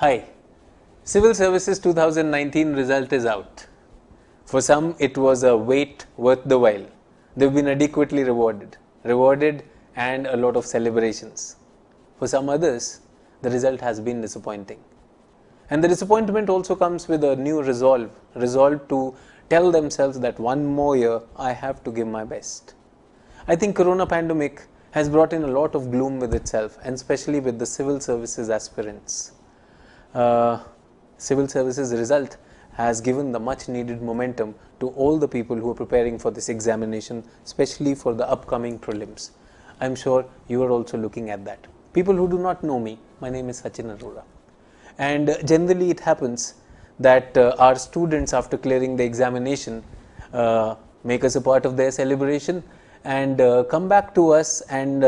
Hi, Civil Services 2019 result is out. For some, it was a wait worth the while. They've been adequately rewarded and a lot of celebrations. For some others, the result has been disappointing. And the disappointment also comes with a new resolve to tell themselves that one more year I have to give my best. I think corona pandemic has brought in a lot of gloom with itself, and especially with the civil services aspirants. Civil services result has given the much needed momentum to all the people who are preparing for this examination, especially for the upcoming prelims. I'm sure you are also looking at that. People who do not know me, my name is Sachin Arora. And generally it happens that our students, after clearing the examination, make us a part of their celebration and come back to us and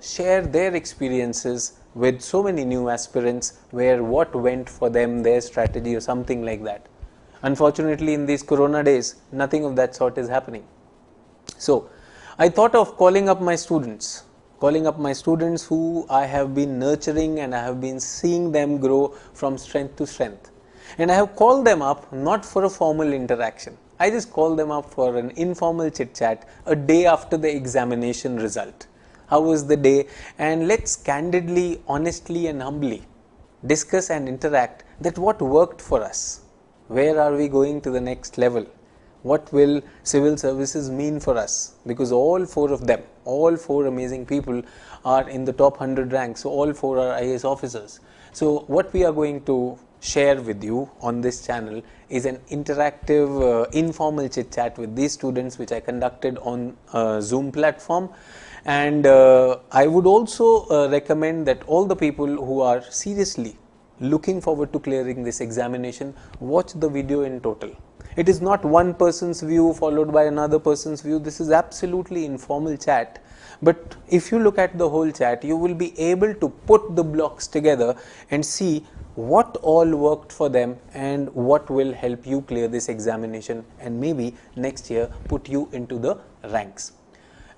share their experiences with so many new aspirants, where what went for them, their strategy or something like that. Unfortunately, in these corona days, nothing of that sort is happening. So I thought of calling up my students who I have been nurturing, and I have been seeing them grow from strength to strength. And I have called them up not for a formal interaction. I just called them up for an informal chit chat a day after the examination result. How was the day? And let's candidly, honestly and humbly discuss and interact that what worked for us. Where are we going to the next level? What will civil services mean for us? Because all four of them, all four amazing people are in the top 100 ranks. So all four are IAS officers. So what we are going to share with you on this channel is an interactive, informal chit chat with these students, which I conducted on Zoom platform. And I would also recommend that all the people who are seriously looking forward to clearing this examination watch the video in total. It is not one person's view followed by another person's view. This is absolutely informal chat. But if you look at the whole chat, you will be able to put the blocks together and see what all worked for them and what will help you clear this examination, and maybe next year put you into the ranks.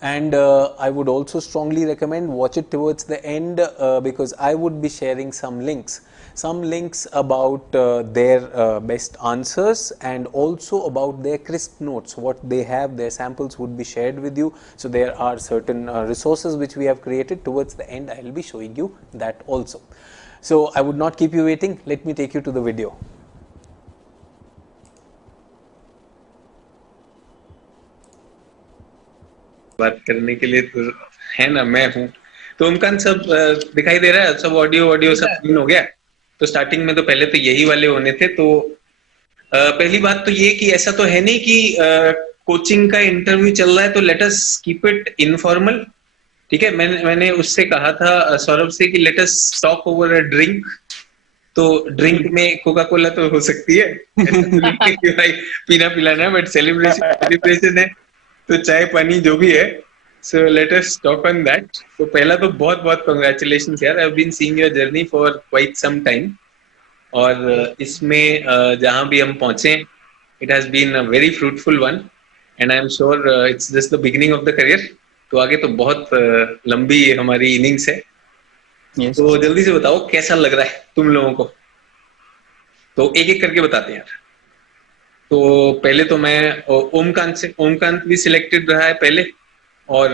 And I would also strongly recommend watch it towards the end, because I would be sharing some links about their best answers, and also about their crisp notes. What they have, their samples would be shared with you. So there are certain resources which we have created. Towards the end, I will be showing you that also. So I would not keep you waiting. Let me take you to the video. बात करने के लिए तो है ना, मैं हूँ। तो ओमकांत, सब दिखाई दे रहा है? सब ऑडियो सब क्लीन हो गया? तो स्टार्टिंग में तो पहले तो यही वाले होने थे। तो पहली बात तो ये कि ऐसा तो है नहीं कि कोचिंग का इंटरव्यू चल रहा है, तो let us keep it informal. ठीक है, मैंने उससे कहा था, सौरभ से, कि late us talk over a drink. तो ड्रिंक में कोका कोला तो हो सकती है, कि भाई पीना पिलाना है, बट सेलिब्रेशन है तो चाय पानी जो भी है। So let us talk on that. तो पहला तो बहुत बहुत कांग्रेचुलेशंस यार, I have been seeing your journey for quite some time. और इसमें जहां भी हम पहुंचे, it has been a very fruitful one, and I am sure it's just the beginning of the career. तो आगे तो बहुत लंबी हमारी इनिंग्स है। yes. तो जल्दी से बताओ कैसा लग रहा है तुम लोगों को? तो एक एक करके बताते हैं यार। तो पहले तो मैं ओमकांत भी सिलेक्टेड रहा है पहले, और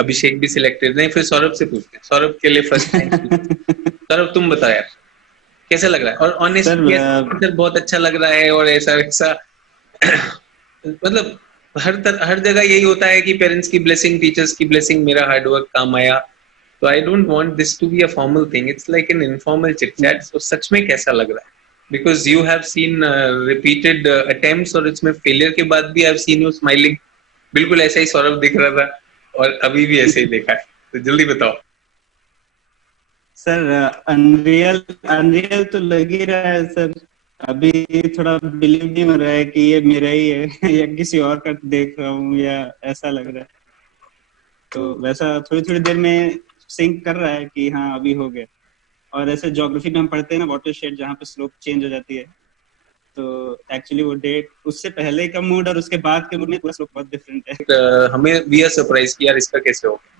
अभिषेक भी सिलेक्टेड नहीं। फिर सौरभ से पूछते हैं, सौरभ के लिए फर्स्ट टाइम। सौरभ तुम बताओ यार, कैसा लग रहा है? और ऑनेस्टली बहुत अच्छा लग रहा है, और ऐसा वैसा मतलब हर जगह यही होता है कि पेरेंट्स की ब्लेसिंग, टीचर्स की ब्लेसिंग, मेरा हार्डवर्क काम आया। तो I don't want this to be a formal thing, it's like an informal chit chat. तो सच में कैसा लग रहा है? Because you have seen repeated attempts, और इसमें फेलियर के बाद भी I have seen you smiling. बिल्कुल ऐसा ही सौरभ दिख रहा था, और अभी भी ऐसे ही देखा है। तो जल्दी बताओ सर। अनरियल तो लग ही रहा है सर। अभी थोड़ा बिलीव नहीं हो रहा है कि ये मेरा ही है या किसी और का देख रहा हूँ, या ऐसा लग रहा है। तो वैसा थोड़ी थोड़ी देर में सिंक कर रहा है कि हाँ अभी हो गया। और ऐसे ज्योग्राफी में हम पढ़ते हैं ना, वाटरशेड, जहाँ पे स्लोप चेंज हो जाती है। तो एक्चुअली वो डेट, उससे पहले का मूड और उसके बाद के मूड में पूरा स्लोप बहुत डिफरेंट है। हमें वी आर सरप्राइज कि यार इसका कैसे हो गया।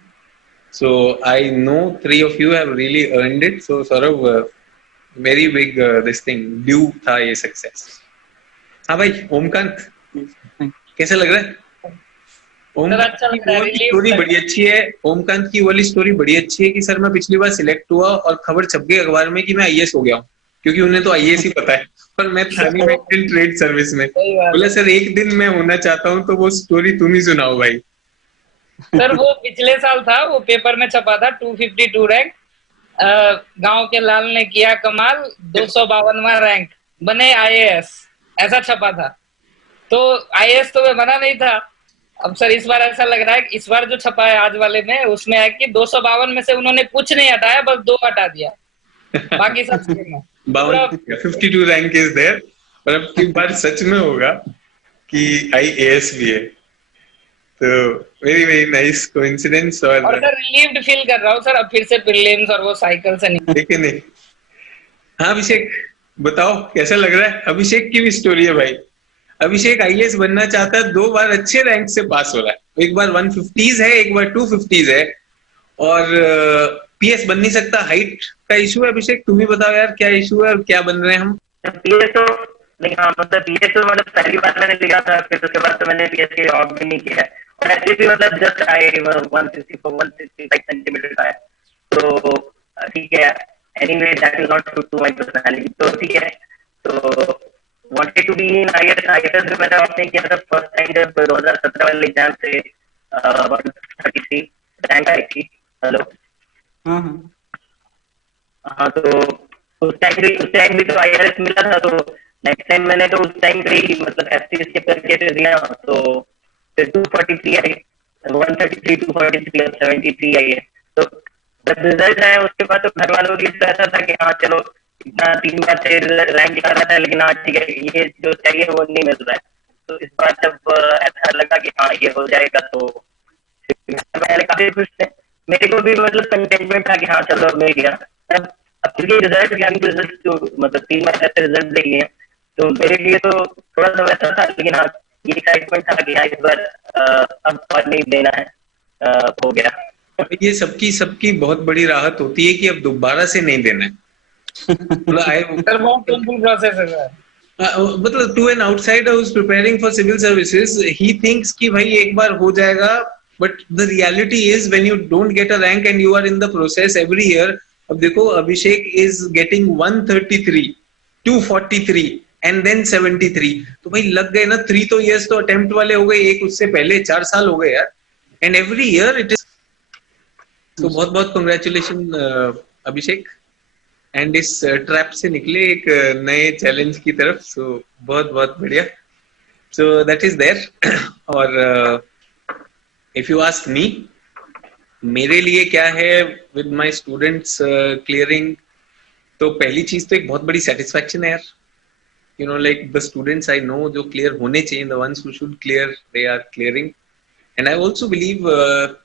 So I know 3 of you have really earned it. So Saurav, very big this thing due था ये सक्सेस। हाँ भाई ओमकांत कैसा लग रहा है? सर ओमकांत अच्छा की लग वो रहा है, वाली रिलीफ स्टोरी लग बड़ी रहा है। अच्छी है। ओमकांत की वो वाली स्टोरी बड़ी अच्छी है कि सर मैं पिछली बार सिलेक्ट हुआ और खबर छप गई अखबार में कि मैं आईएएस हो गया हूँ, क्योंकि उन्हें तो आईएएस ही पता है पर मैं था नहीं, मैं इंडियन ट्रेड सर्विस में। सही बात बोला है सर एक दिन मैं होना चाहता हूँ तो वो स्टोरी तुम ही सुनाओ भाई। सर। वो पिछले साल था, वो पेपर में छपा था 252 रैंक। गांव के लाल ने किया कमाल, 252वां रैंक, बने आईएएस, ऐसा छपा था। तो आईएएस तो मैं बना नहीं था। अब सर इस बार ऐसा लग रहा है कि इस बार जो छपा है आज वाले में, उसमें है कि 252 में से उन्होंने कुछ नहीं हटाया, बस 2 हटा दिया, बाकी सब सेम है पूरा। 52 रैंक इज देयर। पर अब की बार सच में होगा कि आईएएस भी है, तो वेरी वेरी नाइस कोइंसिडेंस। और और सर रिलीव्ड फील कर रहा हूँ सर, अब फिर से प्रीलिम्स और वो साइकिल से निकल। देखे नहीं। हाँ अभिषेक बताओ कैसा लग रहा है? अभिषेक की भी स्टोरी है भाई। अभिषेक आईएएस बनना चाहता है, 2 बार अच्छे रैंक से पास हो रहा है, एक बार 150s है, एक बार 250s है, और पीएस बन नहीं सकता, हाइट का इशू है। अभिषेक तुम ही बताओ यार क्या इशू है और क्या बन रहे हैं हम? पीएस तो नहीं, हाँ मतलब पीएस तो मतलब पहली बार मैंने लिया था, फिर उसके बाद तो मैंने पीएस की जॉब भी नहीं किया है। और ऐसे भी मतलब जस्ट आए 165 सेंटीमीटर का है, तो ठीक है। Anyway that is not to my personality, तो ठीक है। तो wanted to be in IAS. IAS में मैंने ऑप्ट नहीं किया था फर्स्ट टाइम जब 2017 वाले एग्जाम से 133 रैंक आई थी। हेलो। हाँ हाँ हाँ तो उस टाइम भी तो आईआरएस मिला था, तो नेक्स्ट टाइम मैंने तो उस टाइम पे ही मतलब एसटी स्किप करके फिर दिया, तो फिर 243 आई, 133 243 और 73 आई है। तो जब रिजल्ट आया उसके बाद तो घर वालों की तो ऐसा था कि हाँ चलो, इतना 3 बार से रैंक दिखा रहा था लेकिन हाँ ठीक है, ये जो चाहिए वो नहीं मिल रहा है। तो इस बार जब ऐसा लगा कि हाँ ये हो जाएगा, तो पहले काफी खुश थे। मेरे को भी मतलब कंटेनमेंट था कि हाँ चलो मिल गया। अब फिर ये रिजल्ट जो मतलब 3 बार ऐसे रिजल्ट दे लिए हैं, तो मेरे लिए तो थोड़ा सा वैसा था, लेकिन हाँ ये एक्साइटमेंट था कि हाँ इस बार अब और नहीं देना है, हो गया। ये सबकी सबकी बहुत बड़ी राहत होती है कि अब दोबारा से नहीं देना है। मतलब सर बहुत पेनफुल प्रोसेस है सर। मतलब to an outsider who is preparing for civil services, he thinks कि भाई एक बार हो जाएगा, but the reality is when you don't get a rank and you are in the process every year. अब देखो Abhishek is getting 133, 243 and then 73, तो भाई लग गए ना 3 तो इयर्स तो अटेम्प्ट वाले हो गए, एक उससे पहले 4 साल हो गए यार, and every year it is. तो बहुत बहुत कांग्रेचुलेशन अभिषेक, एंड इस ट्रैप से निकले एक नए चैलेंज की तरफ, सो बहुत बहुत बढ़िया। So that is there. और इफ यू आस्क मी, मेरे लिए क्या है विद माय स्टूडेंट्स क्लियरिंग, तो पहली चीज तो एक बहुत बड़ी सेटिस्फैक्शन है यार, you know like the students I know जो क्लियर होने चाहिए, the ones who should clear, they are clearing. And I also believe,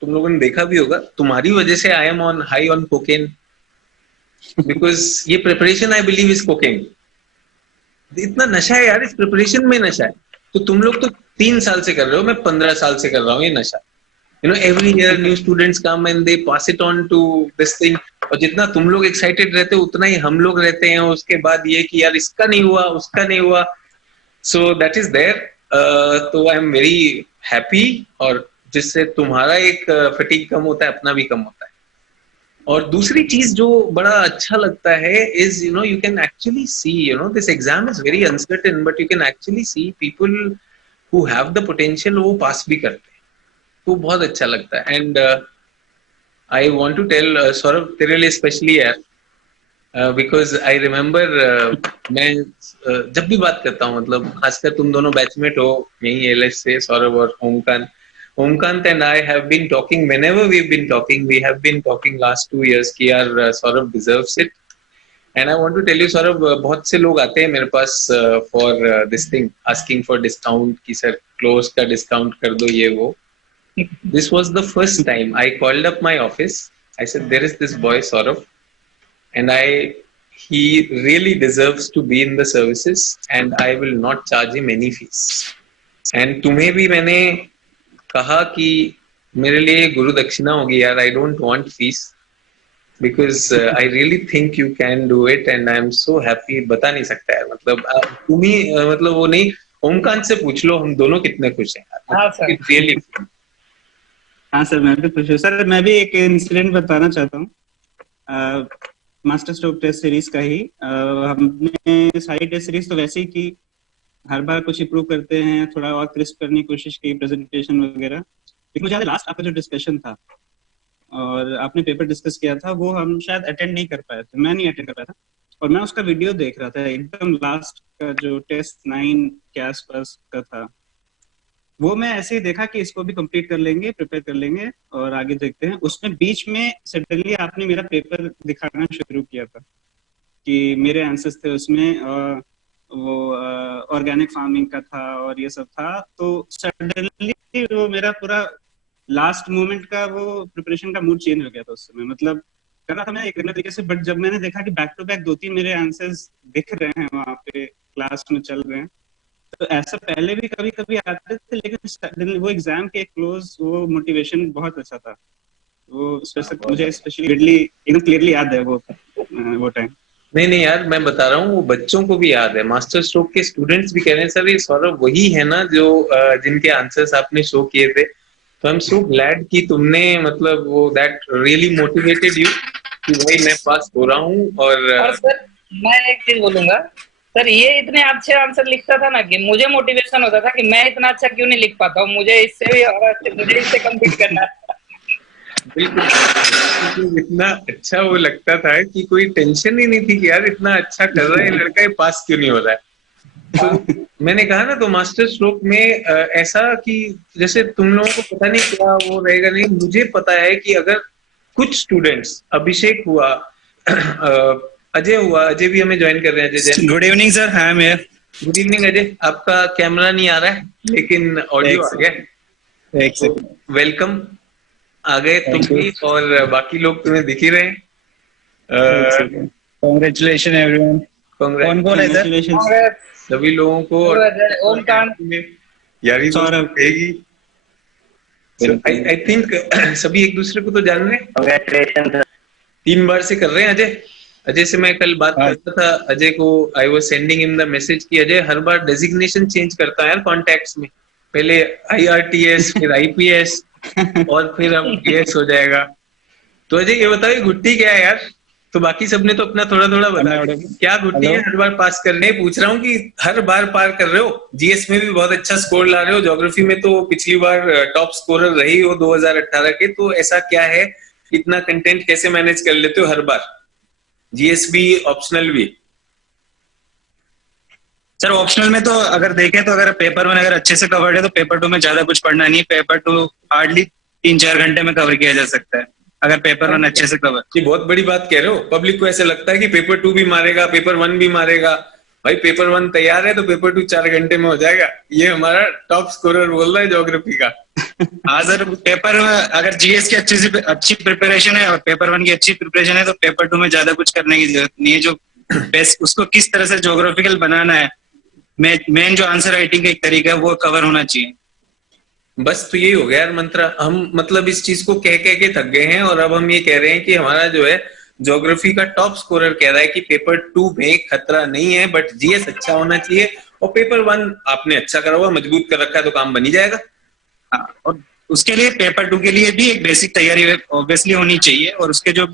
तुम लोगों ने देखा भी होगा, तुम्हारी वजह से I am on high on cocaine, because ये preparation I believe is cocaine. इतना नशा है यार, इस प्रिपरेशन में नशा है। तो तुम लोग तो 3 साल से कर रहे हो, मैं 15 साल से कर रहा हूँ ये नशा। You know every year new students come and they pass it on to this thing, और जितना तुम लोग एक्साइटेड रहते हो उतना ही हम लोग रहते हैं उसके बाद ये कि यार इसका नहीं हुआ, उसका नहीं हुआ। So that is there. तो आई एम वेरी हैप्पी, और जिससे तुम्हारा एक फटीग कम होता है, अपना भी कम होता है। और दूसरी चीज जो बड़ा अच्छा लगता है is you know you can actually see, you know this exam is very uncertain, but you can actually see people who have the potential वो पास भी करते हैं, तो बहुत अच्छा लगता है। And I want to tell Saurabh, तेरे लिए स्पेशली यार, बिकॉज आई रिमेम्बर, मैं जब भी बात करता हूँ, मतलब खासकर तुम दोनों बैचमेट हो यही एलएस से, सौरभ और Omkant. Omkant and I have been talking, whenever we've been talking, we have been talking last 2 years कि यार Saurabh deserves it. And I want to tell you Saurabh, बहुत से लोग आते हैं मेरे पास for this thing, asking for discount कि sir close का discount कर दो ये वो. This was the first time I called up my office. I said there is this boy Saurabh, and he really deserves to be in the services, and I will not charge him any fees. And तुम्हें भी मैंने कहा कि मेरे लिए गुरु दक्षिणा होगी यार, आई don't want fees, because I really think you can do it and I am so happy, बता नहीं सकता है। मतलब तुम ही मतलब वो नहीं, ओमकांत से पूछ लो, हम दोनों कितने खुश हैं हाँ सर। रियली। हाँ सर, मैं भी खुश हूँ सर। मैं भी एक इंसिडेंट बताना चाहता हूँ मास्टर स्ट्रोक टेस्ट सीरीज का ही। हमने सारी टेस्ट सीरीज तो वैसे ही की, हर बार कुछ इंप्रूव करते हैं, थोड़ा और क्रिस्प करने की कोशिश की प्रेजेंटेशन वगैरह। लेकिन मुझे लास्ट आपका जो डिस्कशन था और आपने पेपर डिस्कस किया था, वो हम शायद अटेंड नहीं कर पाए थे, मैं नहीं अटेंड कर पाया था। और मैं उसका वीडियो देख रहा था, एकदम लास्ट का जो टेस्ट 9 के आसपास का था, वो मैं ऐसे ही देखा कि इसको भी कंप्लीट कर लेंगे, प्रिपेयर कर लेंगे और आगे देखते हैं। उसमें बीच में सडनली आपने मेरा पेपर दिखाना शुरू किया था कि मेरे आंसर्स थे उसमें, और वो ऑर्गेनिक फार्मिंग का था और ये सब था। तो सडनली वो मेरा पूरा लास्ट मोमेंट का वो प्रिपरेशन का मूड चेंज हो गया था उस समय। मतलब कर रहा था मैं एक रेगुलर तरीके से, बट जब मैंने देखा कि बैक टू बैक 2-3 मेरे आंसर्स दिख रहे हैं वहां पे क्लास में चल रहे हैं, तो ऐसा पहले भी कभी कभी आते थे, लेकिन वो एग्जाम के क्लोज वो मोटिवेशन बहुत अच्छा था। वो मुझे स्पेशली एकदम क्लियरली याद है वो टाइम। नहीं नहीं यार, मैं बता रहा हूँ, वो बच्चों को भी याद है। मास्टर स्ट्रोक के स्टूडेंट्स भी कह रहे हैं सर ये सौरभ वही है ना जो जिनके आंसर्स आपने शो किए थे। तो आई एम सो ग्लैड कि तुमने मतलब वो दैट रियली मोटिवेटेड यू कि भाई मैं पास हो रहा हूँ। और सर मैं एक चीज बोलूंगा सर, ये इतने अच्छे आंसर लिखता था ना कि मुझे मोटिवेशन होता था कि मैं इतना अच्छा क्यों नहीं लिख पाता हूँ, मुझे इससे भी और मुझे इससे कम्पीट करना है। बिल्कुल, इतना अच्छा वो लगता था कि कोई टेंशन ही नहीं थी कि यार इतना अच्छा कर रहा है लड़का, ये पास क्यों नहीं हो रहा है। तो मैंने कहा ना, तो मास्टर स्ट्रोक में ऐसा कि जैसे तुम लोगों को पता नहीं क्या वो रहेगा, नहीं मुझे पता है कि अगर कुछ स्टूडेंट्स, अभिषेक हुआ, अजय हुआ, अजय भी हमें ज्वाइन कर रहे हैं। Ajay, good evening sir, I am here. Good evening Ajay. आपका कैमरा नहीं आ रहा है लेकिन ऑडियो आ गया। एक सेकंड। वेलकम, आ गए तुम भी, और बाकी लोग तुम्हें दिख ही रहे हैं। Congratulation everyone. कौन कौन है सर? Congratulations. सभी लोगों को, ओमकांत, यारी सौरभ। रहेगी। आई थिंक सभी एक दूसरे को तो जान रहे हैं। Congratulation sir. 3 बार से कर रहे हैं अजय। अजय से मैं कल बात करता था, अजय को I was sending him the message कि अजय हर बार डेजिग्नेशन चेंज करता है यार कॉन्टैक्ट्स में, पहले IRTS फिर IPS और फिर अब PS हो जाएगा। तो अजय ये बताओ गुट्टी क्या है यार? तो बाकी सबने तो अपना थोड़ा थोड़ा बता, क्या गुट्टी है हर बार पास करने? पूछ रहा हूँ कि हर बार पार कर रहे हो, GS में भी बहुत अच्छा स्कोर ला रहे हो, ज्योग्राफी में तो पिछली बार टॉप स्कोरर रही हो 2018 के, तो ऐसा क्या है, इतना कंटेंट कैसे मैनेज कर लेते हो हर बार, GS भी ऑप्शनल भी? सर ऑप्शनल में तो अगर देखें तो अगर पेपर 1 अगर अच्छे से कवर्ड है तो पेपर 2 में ज्यादा कुछ पढ़ना नहीं, पेपर 2 हार्डली 3-4 घंटे में कवर किया जा सकता है अगर पेपर 1 अच्छे से कवर। ये बहुत बड़ी बात कह रहे हो। पब्लिक को ऐसे लगता है कि पेपर 2 भी मारेगा, पेपर 1 भी मारेगा। भाई पेपर 1 तैयार है तो पेपर 2 4 घंटे में हो जाएगा। ये हमारा टॉप स्कोरर बोल रहा है ज्योग्राफी का। हाँ सर, पेपर अगर GS की अच्छी प्रिपरेशन है और पेपर 1 की अच्छी प्रिपरेशन है तो पेपर 2 में ज्यादा कुछ करने की जरूरत नहीं है। जो बेस्ट उसको किस तरह से ज्योग्राफिकल बनाना है, मेन जो आंसर राइटिंग का एक तरीका है वो कवर होना चाहिए। बस तो यही हो गया यार मंत्र। हम मतलब इस चीज को कह के थक गए हैं और अब हम ये कह रहे हैं कि हमारा जो है ज्योग्राफी का टॉप स्कोरर कह रहा है कि पेपर 2 में खतरा नहीं है, बट GS अच्छा होना चाहिए और पेपर 1 आपने अच्छा करा हुआ, मजबूत कर रखा है तो काम बन ही जाएगा। और उसके लिए पेपर 2 के लिए भी एक बेसिक तैयारी ऑब्वियसली होनी चाहिए। और उसके जो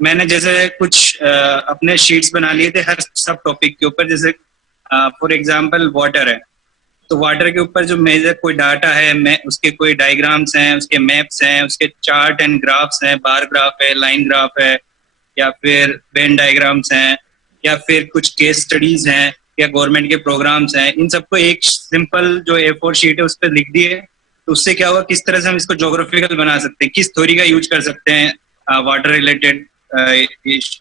मैंने जैसे कुछ अपने शीट्स बना लिए थे हर सब टॉपिक के ऊपर, जैसे फॉर एग्जांपल वाटर है तो वाटर के ऊपर जो मेजर कोई डाटा है, उसके कोई डायग्राम्स हैं, उसके मैप्स हैं, उसके चार्ट एंड ग्राफ्स हैं, बार ग्राफ है, लाइन ग्राफ है, या फिर वेन डायग्राम्स हैं, या फिर कुछ केस स्टडीज हैं, या गवर्नमेंट के प्रोग्राम्स हैं। इन सबको एक सिंपल जो A4 शीट है उस पर लिख दिए तो उससे क्या हुआ, किस तरह से हम इसको ज्योग्राफिकल बना सकते हैं, किस थ्योरी का यूज कर सकते हैं वाटर रिलेटेड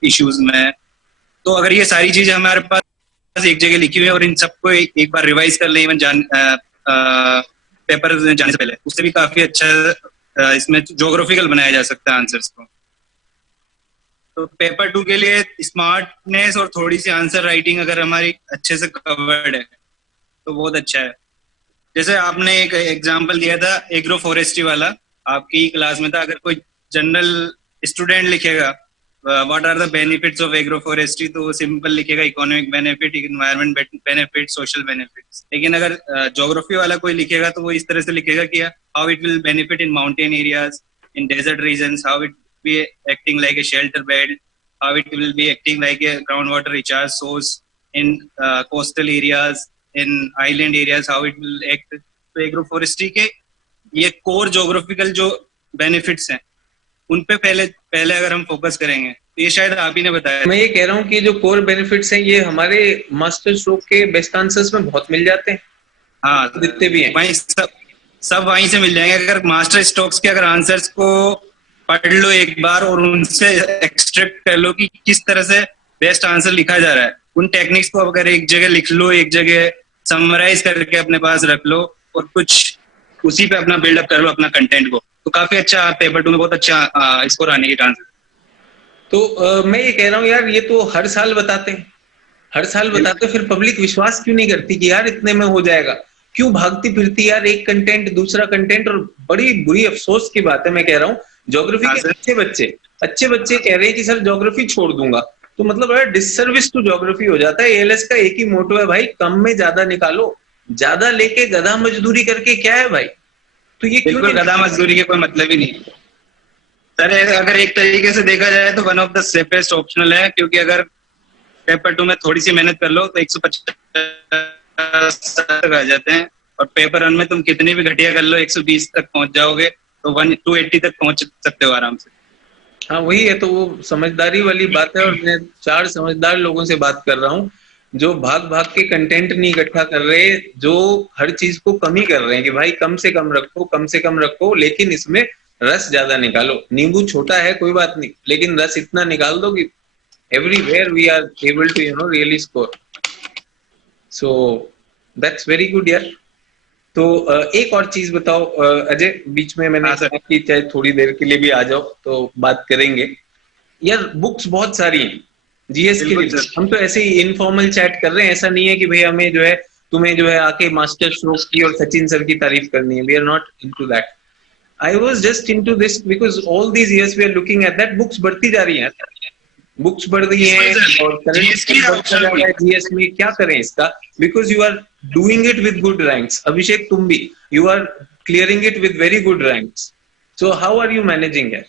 इश्यूज में। तो अगर ये सारी चीजें हमारे पास एक जगह लिखी हुई है और इन सबको एक बार रिवाइज कर ले इवन पेपर जाने से पहले, उससे भी काफी अच्छा इसमें ज्योग्राफिकल बनाया जा सकता है आंसर्स को। तो पेपर 2 के लिए स्मार्टनेस और थोड़ी सी आंसर राइटिंग अगर हमारी अच्छे से कवर्ड है तो बहुत अच्छा है। जैसे आपने एक एग्जांपल दिया था एग्रो फॉरेस्ट्री वाला, आपकी क्लास में था, अगर कोई जनरल स्टूडेंट लिखेगा what are the benefits of agroforestry, तो वो सिंपल लिखेगा economic benefit, environment benefit, social benefits. लेकिन अगर ज्योग्राफी वाला कोई लिखेगा तो वो इस तरह से लिखेगा कि how it will benefit in mountain areas, in desert regions, how it be acting like a shelter belt, how it will be acting like a ground water recharge source in coastal areas, in island areas, how it will act. तो agroforestry के ये core geographical जो benefits हैं उन पे पहले अगर हम फोकस करेंगे, तो ये शायद आप ही ने बताया। मैं ये कह रहा हूँ कि जो कोर बेनिफिट्स हैं ये हमारे मास्टर स्ट्रोक के बेस्ट आंसर्स में बहुत मिल जाते हैं। हाँ, जितने भी हैं वहीं सब वहीं से मिल जाएंगे। अगर मास्टर स्ट्रोक्स के अगर आंसर्स को पढ़ लो एक बार और उनसे एक्सट्रैक्ट कर लो कि किस तरह से बेस्ट आंसर लिखा जा रहा है, उन टेक्निक्स को अगर एक जगह लिख लो, एक जगह समराइज करके अपने पास रख लो और कुछ उसी पे अपना बिल्डअप कर लो अपना कंटेंट को, तो काफी अच्छा पेपर 2 में बहुत अच्छा स्कोर आने के चांस है। तो मैं ये कह रहा हूँ यार, ये तो हर साल बताते हैं, हर साल बताते हैं, फिर पब्लिक विश्वास क्यों नहीं करती कि यार इतने में हो जाएगा? क्यों भागती फिरती यार, एक कंटेंट दूसरा कंटेंट। और बड़ी बुरी अफसोस की बात है, मैं कह रहा हूँ ज्योग्राफी के अच्छे बच्चे कह रहे हैं कि सर ज्योग्राफी छोड़ दूंगा, तो मतलब बड़ा डिससर्विस टू ज्योग्राफी हो जाता है। एएलएस का एक ही मोटो है भाई, कम में ज्यादा निकालो, ज्यादा लेके गधा मजदूरी करके क्या है भाई? तो ये क्यों गधा मजदूरी के कोई मतलब ही नहीं सर। अगर एक तरीके से देखा जाए तो one of the safest optional है, क्योंकि अगर पेपर 2 में थोड़ी सी मेहनत कर लो तो 150 आ जाते हैं, और पेपर 1 में तुम कितनी भी घटिया कर लो 120 तक पहुंच जाओगे, तो 280 तक पहुंच सकते हो आराम से। हाँ वही है, तो वो समझदारी वाली बात है। और मैं 4 समझदार लोगों से बात कर रहा हूँ जो भाग भाग के कंटेंट नहीं इकट्ठा कर रहे, जो हर चीज को कम ही कर रहे हैं कि भाई कम से कम रखो, लेकिन इसमें रस ज्यादा निकालो। नींबू छोटा है कोई बात नहीं, लेकिन रस इतना निकाल दो कि everywhere we are able to really score. So that's very good यार। तो एक और चीज बताओ अजय, बीच में मैंने कहा कि चाहे थोड़ी देर के लिए भी आ जाओ तो बात करेंगे यार। बुक्स बहुत सारी हैं जीएस के लिए, हम तो ऐसे ही इनफॉर्मल चैट कर रहे हैं, ऐसा नहीं है कि भाई हमें जो है तुम्हें जो है आके मास्टर स्ट्रोक की और सचिन सर की तारीफ करनी है। We are not into that. I was just into this because all these years we are looking at that. Books बढ़ती जा रही हैं, बुक्स बढ़ रही हैं और करंट जीएस में क्या करें इसका, because you are doing it with good ranks. Abhishek तुम भी, you are clearing it with very good ranks. So how are you managing it?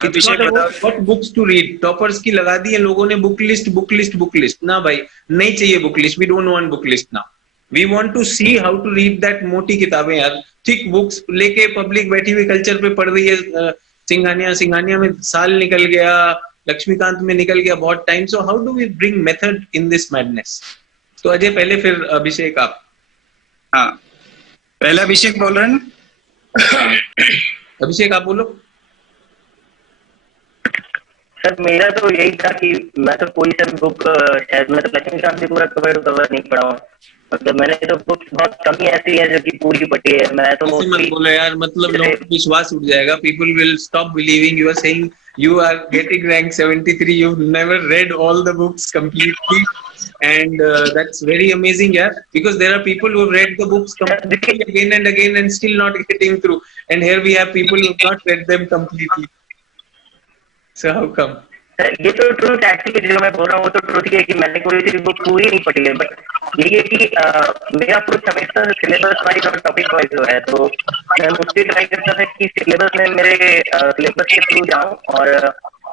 What books to read? Toppers की लगा दी है लोगों ने बुक लिस्ट ना भाई, नहीं चाहिए book list. We don't want book list now, we want to see how to read that. मोटी किताबें यार, थिक बुक्स लेके पब्लिक बैठी हुई कल्चर पे पढ़ रही है। सिंघानिया में साल निकल गया, लक्ष्मीकांत में निकल गया बहुत time. So how do we bring method in this madness? तो अजय पहले, फिर अभिषेक आप। हाँ, पहले अभिषेक बोल रहे हैं। अभिषेक आप बोलो। सर मेरा तो यही था कि मैं तो कोई सा बुक, शायद मैं तो लक्ष्मीकांत भी पूरा कवर नहीं पढ़ा हूँ। मतलब मैंने तो बुक्स बहुत कम ही ऐसी है जो कि पूरी पढ़ी है। मैं तो मत बोलो यार, मतलब लोगों को विश्वास उठ जाएगा। People will stop believing you are saying you are getting rank 73. You've never read all the books completely, and that's very amazing, yeah. Because there are people who have read the books completely again and again and still not getting through, and here we have people who have not read them completely. So how come? ये तो truth actually जो मैं बोल रहा हूँ वो तो truth है कि मैंने कोई सी बुक पूरी नहीं पढ़ी है। बट ये है कि मेरा अप्रोच हमेशा सिलेबस वाइज और टॉपिक वाइज जो है, तो मैं मुझसे ट्राई करता था कि सिलेबस में मेरे सिलेबस के थ्रू जाऊँ और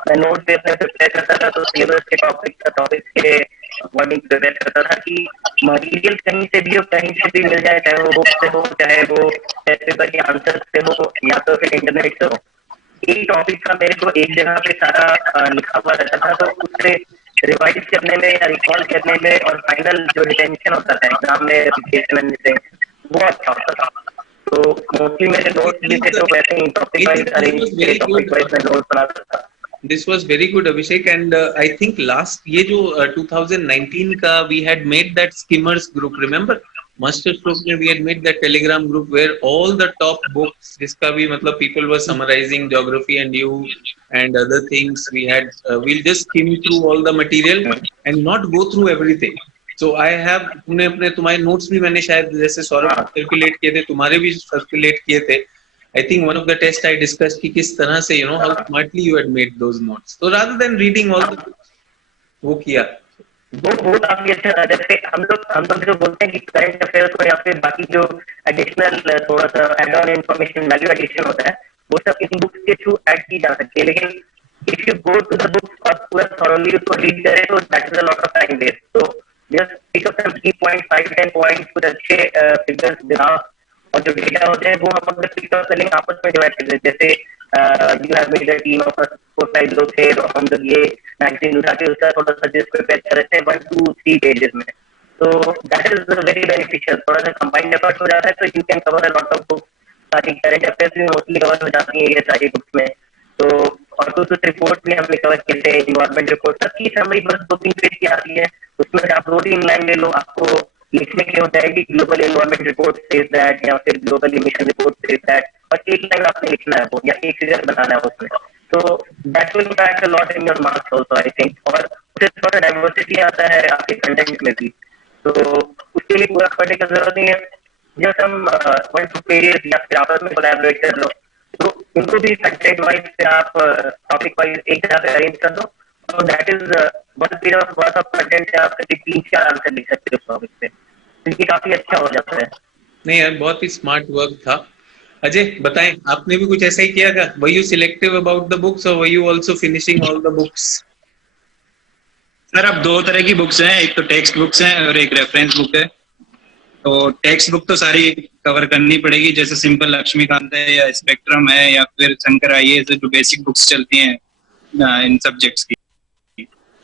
मैं नोट पे अपने प्रिपेयर करता था। तो सिलेबस के टॉपिक के अकॉर्डिंग प्रिपेयर करता था कि मटेरियल कहीं से भी और कहीं से भी मिल जाए, चाहे वो बुक से हो, चाहे वो टेस्ट पेपर के आंसर से हो, या तो फिर इंटरनेट से हो। एक टॉपिक का मेरे को एक जगह पे सारा लिखा हुआ रहता था, तो उससे रिवाइज करने में या रिकॉल करने में और फाइनल जो रिटेंशन होता था एग्जाम में रिपीटेशन से, वो अच्छा होता था। तो मोस्टली मेरे नोट्स लिखे तो वैसे ही topic wise arrange, topic wise मैं नोट्स बनाता था। This was very good, Abhishek, and I think last ये जो 2019 का we had made that skimmers group, remember? Master Stroke में we had made that Telegram group where all the top books, जिसका भी मतलब people were summarizing geography and you and other things. We had we'll just skim through all the material and not go through everything. So I have तुम्हारे notes भी मैंने शायद जैसे Saurabh circulate किए थे, तुम्हारे भी सर्कुलेट किए थे, I think one of the tests I discussed कि किस तरह से how smartly you had made those notes. So rather than reading all the books, वो किया. वो काफी अच्छा था. जैसे हम लोग जो बोलते हैं कि करंट अफेयर्स को या फिर बाकी जो एडिशनल थोड़ा सा add on information value addition होता है वो सब इन बुक्स के थ्रू ऐड की जा सकती है. लेकिन if you go to the books और पूरा थॉरली उसको रीड करें तो that is a lot of time waste. तो just pick up some 3.5-10 points, कुछ अच्छे फिगर्स, ग्राफ और जो डेटा होते हैं वो हम अगर पिक अप करेंगे आपस में डिवाइड कर देते. जैसे you have made a team of 4-5 लोग थे तो हम लोग ये मैगजीन उठा के उसका थोड़ा सा जिसको प्रिपेयर कर रहे थे 1-2-3 पेजेस में. तो दैट इज वेरी बेनिफिशियल. थोड़ा सा कंबाइंड एफर्ट हो जाता है तो you can cover a lot of books. सारी करंट अफेयर्स भी मोस्टली कवर हो जाती है ये सारी बुक्स में. तो और कुछ रिपोर्ट भी हमने कवर किए थे, इन्वायरमेंट रिपोर्ट सबकी समरी बस 2-3 पेज की आती है. उसमें से आप 2-3 लाइन ले लो, आपको लिखने के लिए होता है कि global environment report says that या फिर global emission report says that, और एक लाइन आपने लिखना है वो या एक फिगर बनाना है उसमें. तो that will impact a lot in your marks also I think. और उससे थोड़ा डाइवर्सिटी आता है आपके कंटेंट में भी. तो उसके लिए पूरा पढ़ने की जरूरत नहीं है. जस्ट हम 1-2 पेजेस या फिर आपस में कोलैबोरेट कर लो. तो इनको भी कंटेंट वाइज से आप टॉपिक वाइज एक जगह पे अरेंज कर दो. तो that is one period of worth of content से आप 3-4 आंसर लिख सकते हो टॉपिक पे. इनकी काफी अच्छा हो जाता है. नहीं यार, बहुत ही स्मार्ट वर्क था. अजय बताएं, आपने भी कुछ ऐसा ही किया क्या? Were you selective about the books or were you also finishing all the books? Sir अब 2 तरह की बुक्स हैं, एक तो टेक्स्ट बुक्स हैं और एक रेफरेंस बुक है. तो टेक्स्ट बुक तो सारी कवर करनी पड़ेगी, जैसे सिंपल लक्ष्मीकांत है या स्पेक्ट्रम है या फिर शंकर आईएएस, जो बेसिक बुक्स चलती हैं इन सब्जेक्ट्स की.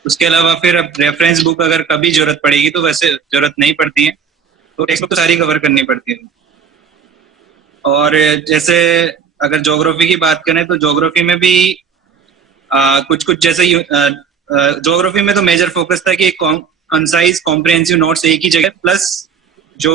उसके अलावा फिर अब रेफरेंस बुक अगर कभी जरूरत पड़ेगी तो वैसे जरूरत नहीं पड़ती है. तो टेक्स्ट बुक तो सारी कवर करनी पड़ती है. और जैसे अगर ज्योग्राफी की बात करें तो ज्योग्राफी में भी कुछ जैसे ज्योग्राफी में तो मेजर फोकस था कि कंसाइज कॉम्प्रिहेंसिव नोट्स एक ही जगह, प्लस जो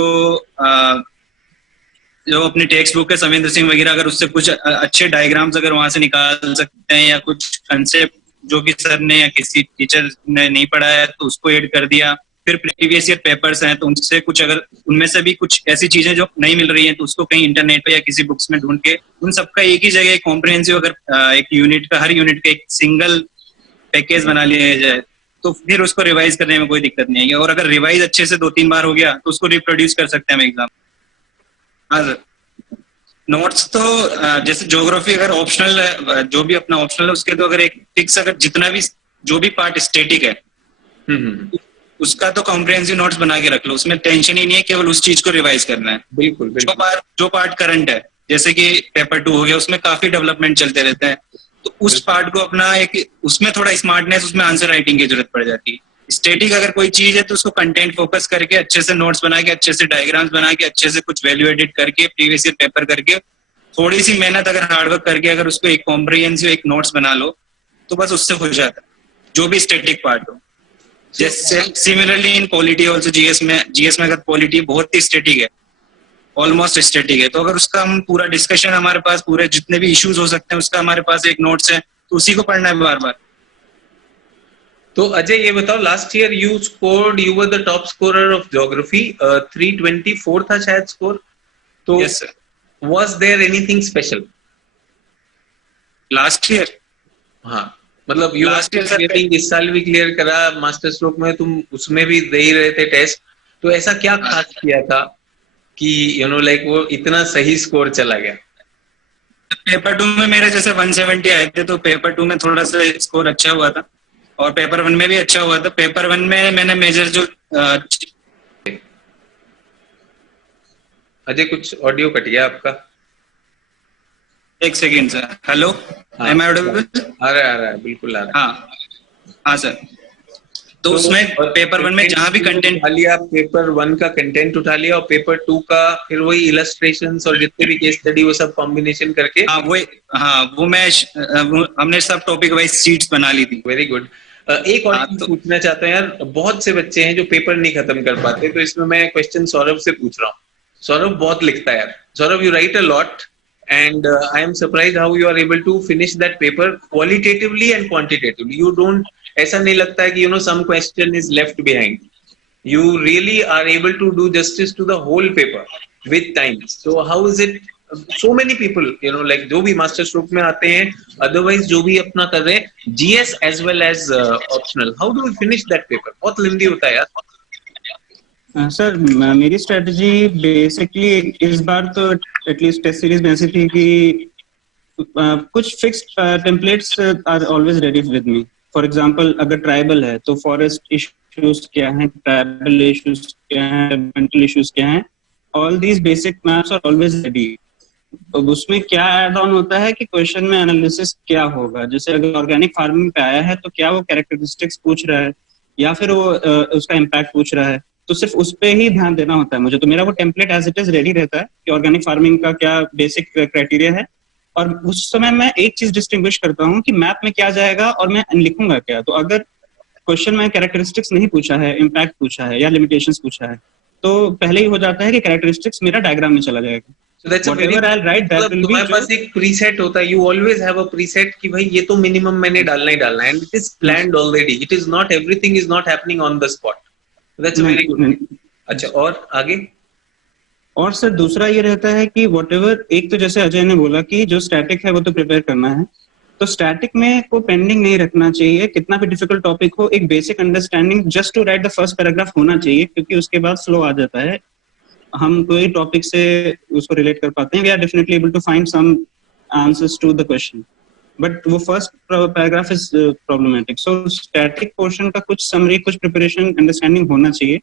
अपनी टेक्स्ट बुक है सविंदर सिंह वगैरह, अगर उससे कुछ अच्छे डायग्राम्स अगर वहां से निकाल सकते हैं या कुछ कंसेप्ट जो कि सर ने या किसी टीचर ने नहीं पढ़ाया तो उसको ऐड कर दिया. फिर प्रीवियस ईयर पेपर्स हैं तो उनसे कुछ, अगर उनमें से भी कुछ ऐसी चीजें जो नहीं मिल रही हैं तो उसको कहीं इंटरनेट पे या किसी बुक्स में ढूंढ के उन सबका एक ही जगह कॉम्प्रिहेंसिव अगर एक यूनिट का, हर यूनिट का एक सिंगल पैकेज बना लिया जाए तो फिर उसको रिवाइज करने में कोई दिक्कत नहीं है. और अगर रिवाइज अच्छे से 2-3 बार हो गया तो उसको रिप्रोड्यूस कर सकते हैं हम एग्जाम. हाँ सर. नोट्स तो जैसे ज्योग्राफी अगर ऑप्शनल है, जो भी अपना ऑप्शनल है उसके तो अगर एक फिक्स, अगर जितना भी जो भी पार्ट स्टैटिक है उसका तो कॉम्प्रिहेंसिव नोट्स बना के रख लो. उसमें टेंशन ही नहीं है, केवल उस चीज को रिवाइज करना है. बिल्कुल. जो पार्ट करंट है, जैसे कि पेपर 2 हो गया, उसमें काफी डेवलपमेंट चलते रहते हैं, तो उस पार्ट को अपना एक, उसमें थोड़ा स्मार्टनेस, उसमें आंसर राइटिंग की जरूरत पड़ जाती है. स्टैटिक अगर कोई चीज है तो उसको कंटेंट फोकस करके अच्छे से नोट्स बना के, अच्छे से डायग्राम्स बना के, अच्छे से कुछ वैल्यू एडिट करके, प्रीवियस ईयर पेपर करके, थोड़ी सी मेहनत अगर हार्डवर्क करके अगर उसको एक कॉम्प्रिहेंसिव एक नोट्स बना लो तो बस उससे हो जाता है, जो भी स्टैटिक पार्ट हो. जैसे similarly in polity also, GS में अगर पॉलिटी बहुत ही स्टैटिक है, ऑलमोस्ट स्टैटिक है, तो अगर उसका हम पूरा डिस्कशन, हमारे पास पूरे जितने भी इश्यूज हो सकते हैं उसका हमारे पास एक नोट्स है, तो उसी को पढ़ना है बार बार. तो अजय ये बताओ, last year you were the top scorer of geography, 324 था शायद स्कोर. तो yes sir. Was there anything special last year? हाँ, मतलब यू Last year सर इस साल भी क्लियर करा, मास्टर स्ट्रोक में तुम उसमें भी दे ही रहे थे टेस्ट, तो ऐसा क्या खास किया था कि लाइक वो इतना सही स्कोर चला गया? पेपर 2 में मेरे जैसे 170 आए थे, तो पेपर 2 में थोड़ा सा स्कोर अच्छा हुआ था और पेपर 1 में भी अच्छा हुआ था. पेपर 1 में मैंने मेजर जो अजय कुछ ऑडियो कट गया आपका. एक second sir. Hello, am I audible? आ रहा है, बिल्कुल आ रहा है. हाँ सर. तो उसमें पेपर 1 में जहाँ भी कंटेंट उठा लिया, पेपर 1 का कंटेंट उठा लिया और पेपर 2 का फिर वही इलस्ट्रेशंस और जितने भी केस स्टडी वो सब कॉम्बिनेशन करके, हमने सब टॉपिक वाइज शीट्स बना ली थी. Very good. एक और चीज पूछना चाहता हूँ यार, बहुत से बच्चे हैं जो पेपर नहीं खत्म कर पाते, तो इसमें मैं क्वेश्चन सौरभ से पूछ रहा हूँ. सौरभ बहुत लिखता है यार. Saurabh, you right a lot and I am surprised how you are able to finish that paper qualitatively and quantitatively. You don't, ऐसा नहीं लगता है कि some question is left behind. You really are able to do justice to the whole paper with time. So how is it so many people, you know, like जो भी master stroke में आते हैं, otherwise जो भी अपना कर रहे हैं, GS as well as optional. How do we finish that paper? बहुत लेंदी होता है यार. सर मेरी स्ट्रेटजी बेसिकली इस बार तो एटलीस्ट टेस्ट सीरीज में ऐसी थी कि कुछ fixed templates are always ready with me. For example अगर ट्राइबल है तो फॉरेस्ट इश्यूज क्या हैं, ट्राइबल इश्यूज क्या हैं, मेंटल इश्यूज क्या हैं, all these basic maps are always ready. अब उसमें क्या ऐड ऑन होता है कि क्वेश्चन में एनालिसिस क्या होगा. जैसे अगर ऑर्गेनिक फार्मिंग पे आया है तो क्या वो कैरेक्टरिस्टिक्स पूछ रहा है या फिर वो उसका इम्पैक्ट पूछ रहा है, तो सिर्फ उस पे ही ध्यान देना होता है मुझे. तो मेरा वो template as it is ready रहता है कि ऑर्गेनिक फार्मिंग का क्या बेसिक क्राइटेरिया है, और उस समय मैं एक चीज डिस्टिंग्विश करता हूँ कि मैप में क्या जाएगा और मैं लिखूंगा क्या. तो अगर क्वेश्चन में कैरेक्टरिस्टिक्स नहीं पूछा है, इम्पैक्ट पूछा है या लिमिटेशंस पूछा है, तो पहले ही हो जाता है कि कैरेक्टरिस्टिक्स मेरा डायग्राम में चला जाएगा. So that's a very, Whatever I'll write, that will be तुम्हारे पास एक प्रीसेट होता है. You always have a preset कि भाई ये तो मिनिमम मैंने डालना ही डालना है, and it is planned already. It is not, everything is not happening on the spot. That's a very good thing. अच्छा, और आगे? और सर दूसरा ये रहता है कि व्हाटएवर, एक तो जैसे अजय ने बोला कि जो स्टैटिक है वो तो प्रिपेयर करना है, तो स्टैटिक में को पेंडिंग नहीं रखना चाहिए. कितना भी डिफिकल्ट टॉपिक हो, एक basic understanding just to write the first paragraph होना चाहिए, क्योंकि उसके बाद फ्लो आ जाता है. हम कोई टॉपिक से उसको रिलेट कर पाते हैं. We are definitely able to find some answers to the question, but वो first paragraph is problematic. So static portion का कुछ समरी, कुछ प्रिपरेशन, अंडरस्टैंडिंग होना चाहिए.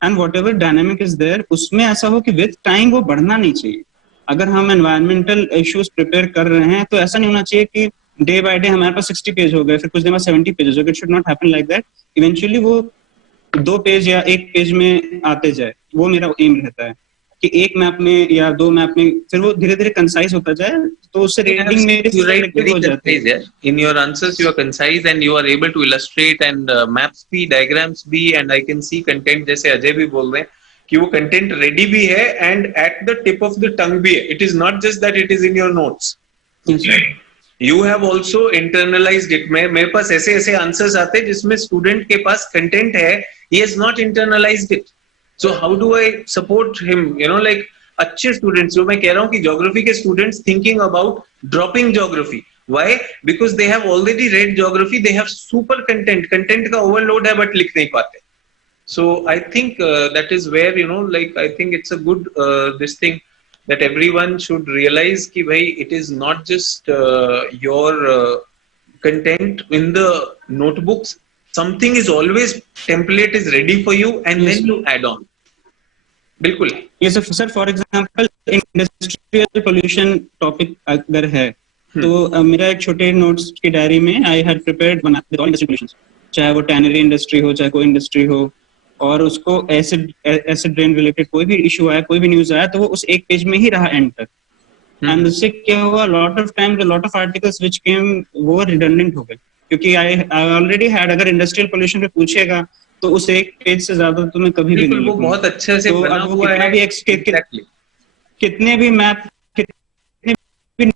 And whatever dynamic is there, उसमें ऐसा हो कि विद टाइम वो बढ़ना नहीं चाहिए. अगर हम एनवायरमेंटल इश्यूज प्रिपेयर कर रहे हैं तो ऐसा नहीं होना चाहिए कि डे बाय डे हमारे पास 60 पेज हो गए, फिर कुछ दिन बाद 70 पेजेस हो गए. It should not happen like that. Eventually वो 2 पेज या 1 पेज में आते जाए, वो मेरा एम रहता है कि एक मैप में या 2 मैप में फिर वो धीरे धीरे कंसाइज होता जाए, तो उससे रीडिंग मेरी very हो जाती है. concise, yeah. In your answers you are concise and you are able to illustrate and maps भी, diagrams भी, and I can see content, जैसे अजय भी बोल रहे हैं कि वो content ready भी है and at the tip of the tongue भी है. It is not just that it is in your notes. Yes, sir. You have also internalized it. मेरे पास ऐसे ऐसे आंसर्स आते हैं जिसमें स्टूडेंट के पास कंटेंट है, he has not internalized it. So how do I support him? You know, like अच्छे students, जो मैं कह रहा हूँ कि ज्योग्राफी के students thinking about dropping geography. Why? Because they have already read geography, they have super content. Content का overload है but लिख नहीं पाते. So I think that is where, you know, like I think it's a good this thing that everyone should realize कि भाई it is not just your content in the notebooks. Something is always, template is ready for you and Yes. then you add on. बिल्कुल. ये sir for example industrial pollution topic अगर है तो मेरा एक छोटे नोट्स की डायरी में I had prepared one with all industrial pollutions, चाहे वो टैनरी इंडस्ट्री हो, चाहे कोई इंडस्ट्री हो, और उसको एसिड रेन रिलेटेड कोई भी इशू आया, कोई भी न्यूज आया, तो वो उस एक पेज में ही रहा एंड तक. एंड उससे क्या हुआ, lot of time lot of articles which came वो रिडंडेंट हो गए, क्योंकि आई ऑलरेडी हैड, अगर इंडस्ट्रियल पोल्यूशन पे पूछेगा तो उस एक पेज से ज्यादा तो मैं कभी भी नहीं वो बहुत अच्छे से तो बना अब वो हुआ कितना है. भी Exactly. कितने भी मैप, कितने भी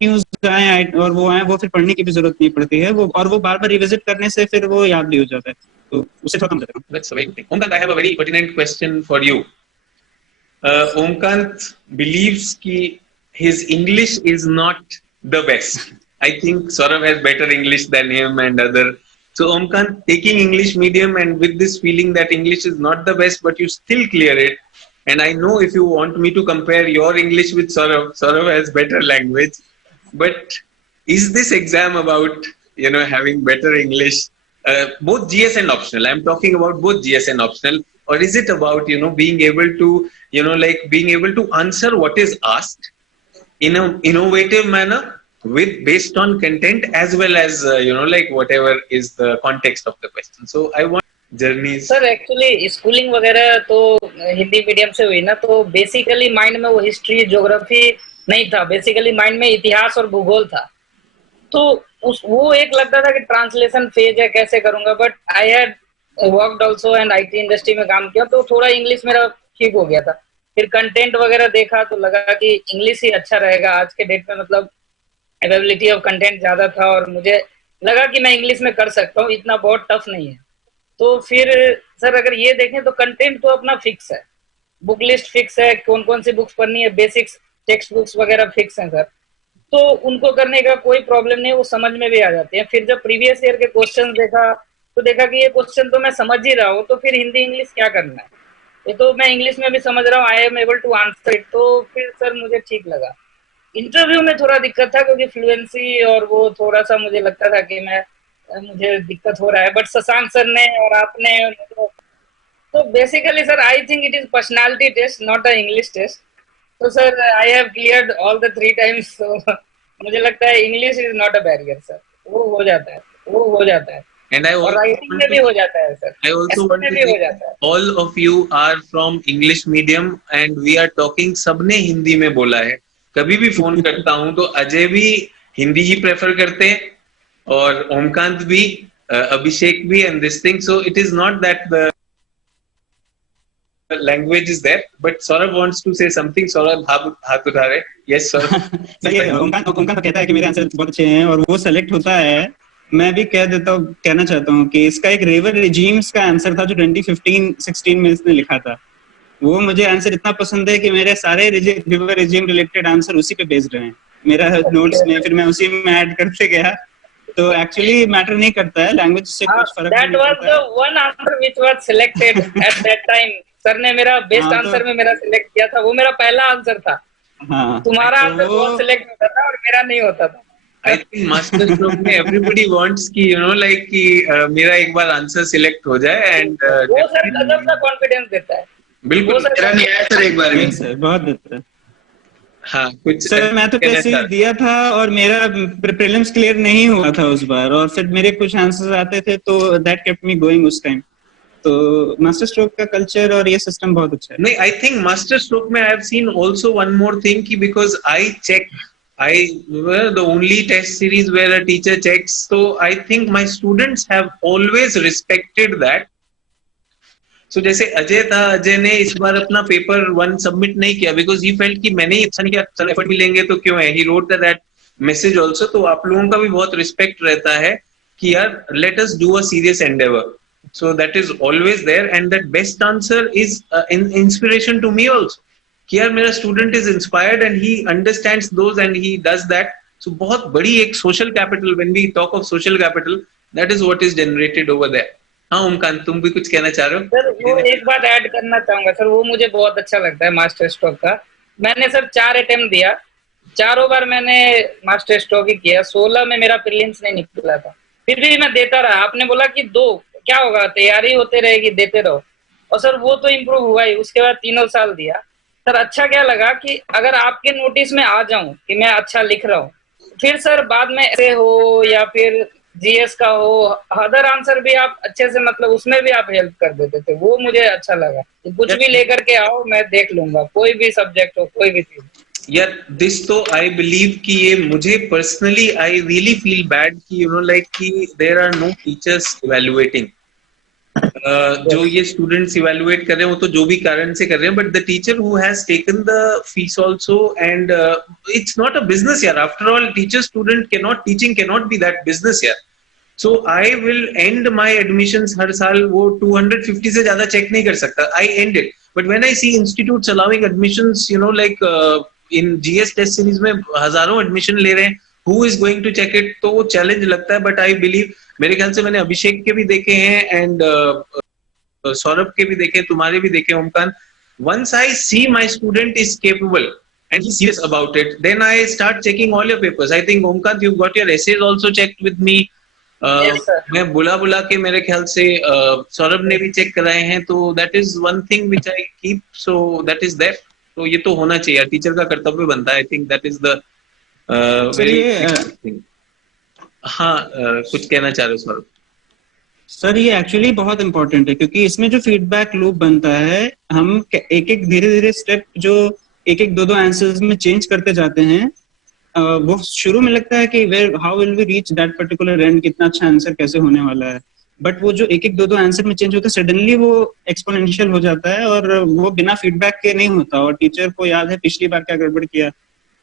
न्यूज आए और वो आए, वो फिर पढ़ने की भी जरूरत नहीं पड़ती है, वो और वो बार बार रिविजिट करने से फिर वो याद भी हो जाता है, तो उससे थोड़ा कम करता है. That's a very good thing. Omkant, I have a very pertinent question for you. Omkant believes कि his English is not the best. I think Saurav has better English than him and other. So Omkant, taking English medium and with this feeling that English is not the best, but you still clear it. And I know if you want me to compare your English with Saurav, Saurav has better language. But is this exam about, you know, having better English? Both GS and optional. I'm talking about both GS and optional. Or is it about, you know, being able to, you know, like being able to answer what is asked in an innovative manner with based on content as well as, you know, like whatever is the context of the question. So I want journeys. Sir actually schooling वगैरह तो Hindi medium से हुई ना, तो basically mind में वो history geography नहीं था, बेसिकली माइंड में इतिहास और भूगोल था. तो उस वो एक लगता था कि ट्रांसलेशन फेज है, कैसे करूंगा, but I had worked also and IT industry में काम किया, तो थोड़ा इंग्लिश मेरा ठीक हो गया था. फिर कंटेंट वगैरह देखा तो लगा कि इंग्लिश ही अच्छा रहेगा आज के डेट में, मतलब अवेलेबिलिटी ऑफ कंटेंट ज्यादा था और मुझे लगा कि मैं इंग्लिश में कर सकता हूँ, इतना बहुत टफ नहीं है. तो फिर सर अगर ये देखें तो कंटेंट तो अपना फिक्स है, बुक लिस्ट फिक्स है, कौन कौन सी बुक्स पढ़नी है, बेसिक्स टेक्स्ट बुक्स वगैरह फिक्स हैं सर, तो उनको करने का कोई प्रॉब्लम नहीं, वो समझ में भी आ जाती है। फिर जब प्रीवियस ईयर के क्वेश्चन देखा तो देखा कि ये क्वेश्चन तो मैं समझ ही रहा हूँ, तो फिर हिंदी इंग्लिश क्या करना है, ये तो मैं इंग्लिश में भी समझ रहा हूँ, I am able to answer it, तो फिर सर मुझे ठीक लगा। इंटरव्यू में थोड़ा दिक्कत था क्योंकि फ्लुएंसी और वो थोड़ा सा मुझे लगता था कि मुझे दिक्कत हो रहा है, बट शशांक सर ने और आपने तो basically sir I think it is personality test not a English test. तो sir I have cleared all the 3 times, so मुझे लगता है English is not a barrier sir, वो हो जाता है, वो हो जाता है। And I और also राइटिंग में want भी to, हो जाता है सर, I also ऐसे want में to भी हो say जाता है। all of you are from English medium and we are talking, सबने हिंदी में बोला है। कभी भी फोन करता हूँ तो अजय भी हिंदी ही प्रेफर करते हैं और ओमकांत भी, अभिषेक भी, and this thing, so it is not that the language is there, but Saurabh wants to say something. Saurabh हाथ उठा रहे। Yes sir। सर ये ओमकार तो कहता है कि मेरे आंसर बहुत अच्छे हैं और वो सेलेक्ट होता है। मैं भी कहना चाहता हूँ कि इसका एक रिवर रिजीम्स का आंसर था जो 2015-16 में इसने लिखा था। वो मुझे आंसर इतना पसंद है कि मेरे सारे रिवर रिजीम रिलेटेड आंसर उसी पे बेस्ड रहे हैं मेरा नोट्स में, फिर मैं उसी में ऐड करते गया। तो एक्चुअली मैटर नहीं करता है, लैंग्वेज से कुछ फर्क दैट नहीं वाज पड़ता द है। One answer which was selected at that time. Sir ने मेरा बेस्ट हाँ, आंसर में मेरा सिलेक्ट किया था, वो मेरा पहला आंसर था। हाँ, तुम्हारा तो आंसर बहुत सिलेक्ट होता था और मेरा नहीं होता था। I think मास्टर स्ट्रोक में everybody wants कि like कि मेरा एक बार आंसर सिलेक्ट हो जाए and वो सर गजब का कॉन्फिडेंस देता है। बिल्कुल वो सर मेरा नहीं आया सर एक बार भी। सर बहुत देता है। हाँ कुछ सर मैं तो कहना टेस्ट चाह- दिया था और मेरा प्रीलिम्स क्लियर नहीं हुआ था उस बार, और फिर मेरे कुछ आंसर्स आते थे तो दैट केप्ट मी गोइंग उस टाइम। तो मास्टर स्ट्रोक का कल्चर और ये सिस्टम बहुत अच्छा है। नहीं, I think मास्टर स्ट्रोक में I have seen also one more thing कि because I were the only test series where a teacher checks, so I think my students have always respected that. So जैसे अजय था, अजय ने इस बार अपना paper 1 submit नहीं किया because he felt कि मैंने ही अच्छा नहीं किया, चल एफर्ट भी लेंगे तो क्यों है, he wrote that message also। तो आप लोगों का भी बहुत रिस्पेक्ट रहता है कि यार let us do a serious endeavor, so that is always there and that best answer is inspiration to me also कि यार मेरा student is inspired and he understands those and he does that. So बहुत बड़ी एक social capital, when we talk of social capital, that is what is generated over there. हाँ ओमकांत, तुम भी कुछ कहना चाह रहे हो? सर वो एक बात ऐड करना चाहूंगा सर, वो मुझे बहुत अच्छा लगता है मास्टर स्ट्रोक का। मैंने सर 4 अटेम्प्ट दिया, चारों बार मैंने मास्टर स्ट्रोक ही किया। 16 में मेरा प्रीलिम्स नहीं निकला था, फिर भी मैं देता रहा। आपने बोला कि 2 क्या होगा, तैयारी होते रहेगी, देते रहो, और सर वो तो इम्प्रूव हुआ ही। उसके बाद 3 साल दिया सर। अच्छा क्या लगा कि अगर आपके नोटिस में आ जाऊं कि मैं अच्छा लिख रहा हूँ, फिर सर बाद में ऐसे हो या फिर जीएस का हो, अदर आंसर भी आप अच्छे से, मतलब उसमें भी आप हेल्प कर देते थे। वो मुझे अच्छा लगा कि कुछ भी लेकर के आओ, मैं देख लूंगा, कोई भी सब्जेक्ट हो, कोई भी चीज। यार दिस तो आई बिलीव कि ये मुझे personally I really feel bad कि लाइक कि there are no teachers evaluating. जो ये स्टूडेंट्स इवैल्यूएट कर रहे हैं वो तो जो भी कारण से कर रहे हैं, but the teacher who has taken the fees also and it's not a business यार। After all teacher student teaching can not be that business यार। So I will end my admissions हर साल, वो 250 से ज्यादा चेक नहीं कर सकता, I end it. But when I see institutes allowing admissions like in GS test series में हजारों एडमिशन ले रहे हैं, who is going to check it, तो वो चैलेंज लगता है। बट आई बिलीव, मेरे ख्याल से मैंने अभिषेक के भी देखे हैं एंड सौरभ के भी देखे, तुम्हारे भी देखे Omkant. once I see my student is capable and he's serious about it, then I start checking all your papers. I think Omkant, you've got your essays also checked with me. Yes, sir. मैं बुला के मेरे ख्याल से सौरभ ने भी check कराए हैं, तो that is one thing which I keep, so that is there. तो ये तो होना चाहिए, टीचर का कर्तव्य बनता है। I think that is the very thing. हाँ कुछ कहना चाह रहे हो सौरभ? सर ये एक्चुअली बहुत इंपॉर्टेंट है क्योंकि इसमें जो फीडबैक लूप बनता है, हम एक धीरे स्टेप जो एक 2 आंसर्स में चेंज करते जाते हैं, वो शुरू में लगता है कि how will we reach that particular end, कितना अच्छा आंसर कैसे होने वाला है। बट वो जो एक 2 आंसर में चेंज होता है, सडनली वो एक्सपोनेंशियल हो जाता है और वो बिना फीडबैक के नहीं होता। और टीचर को याद है पिछली बार क्या गड़बड़ किया,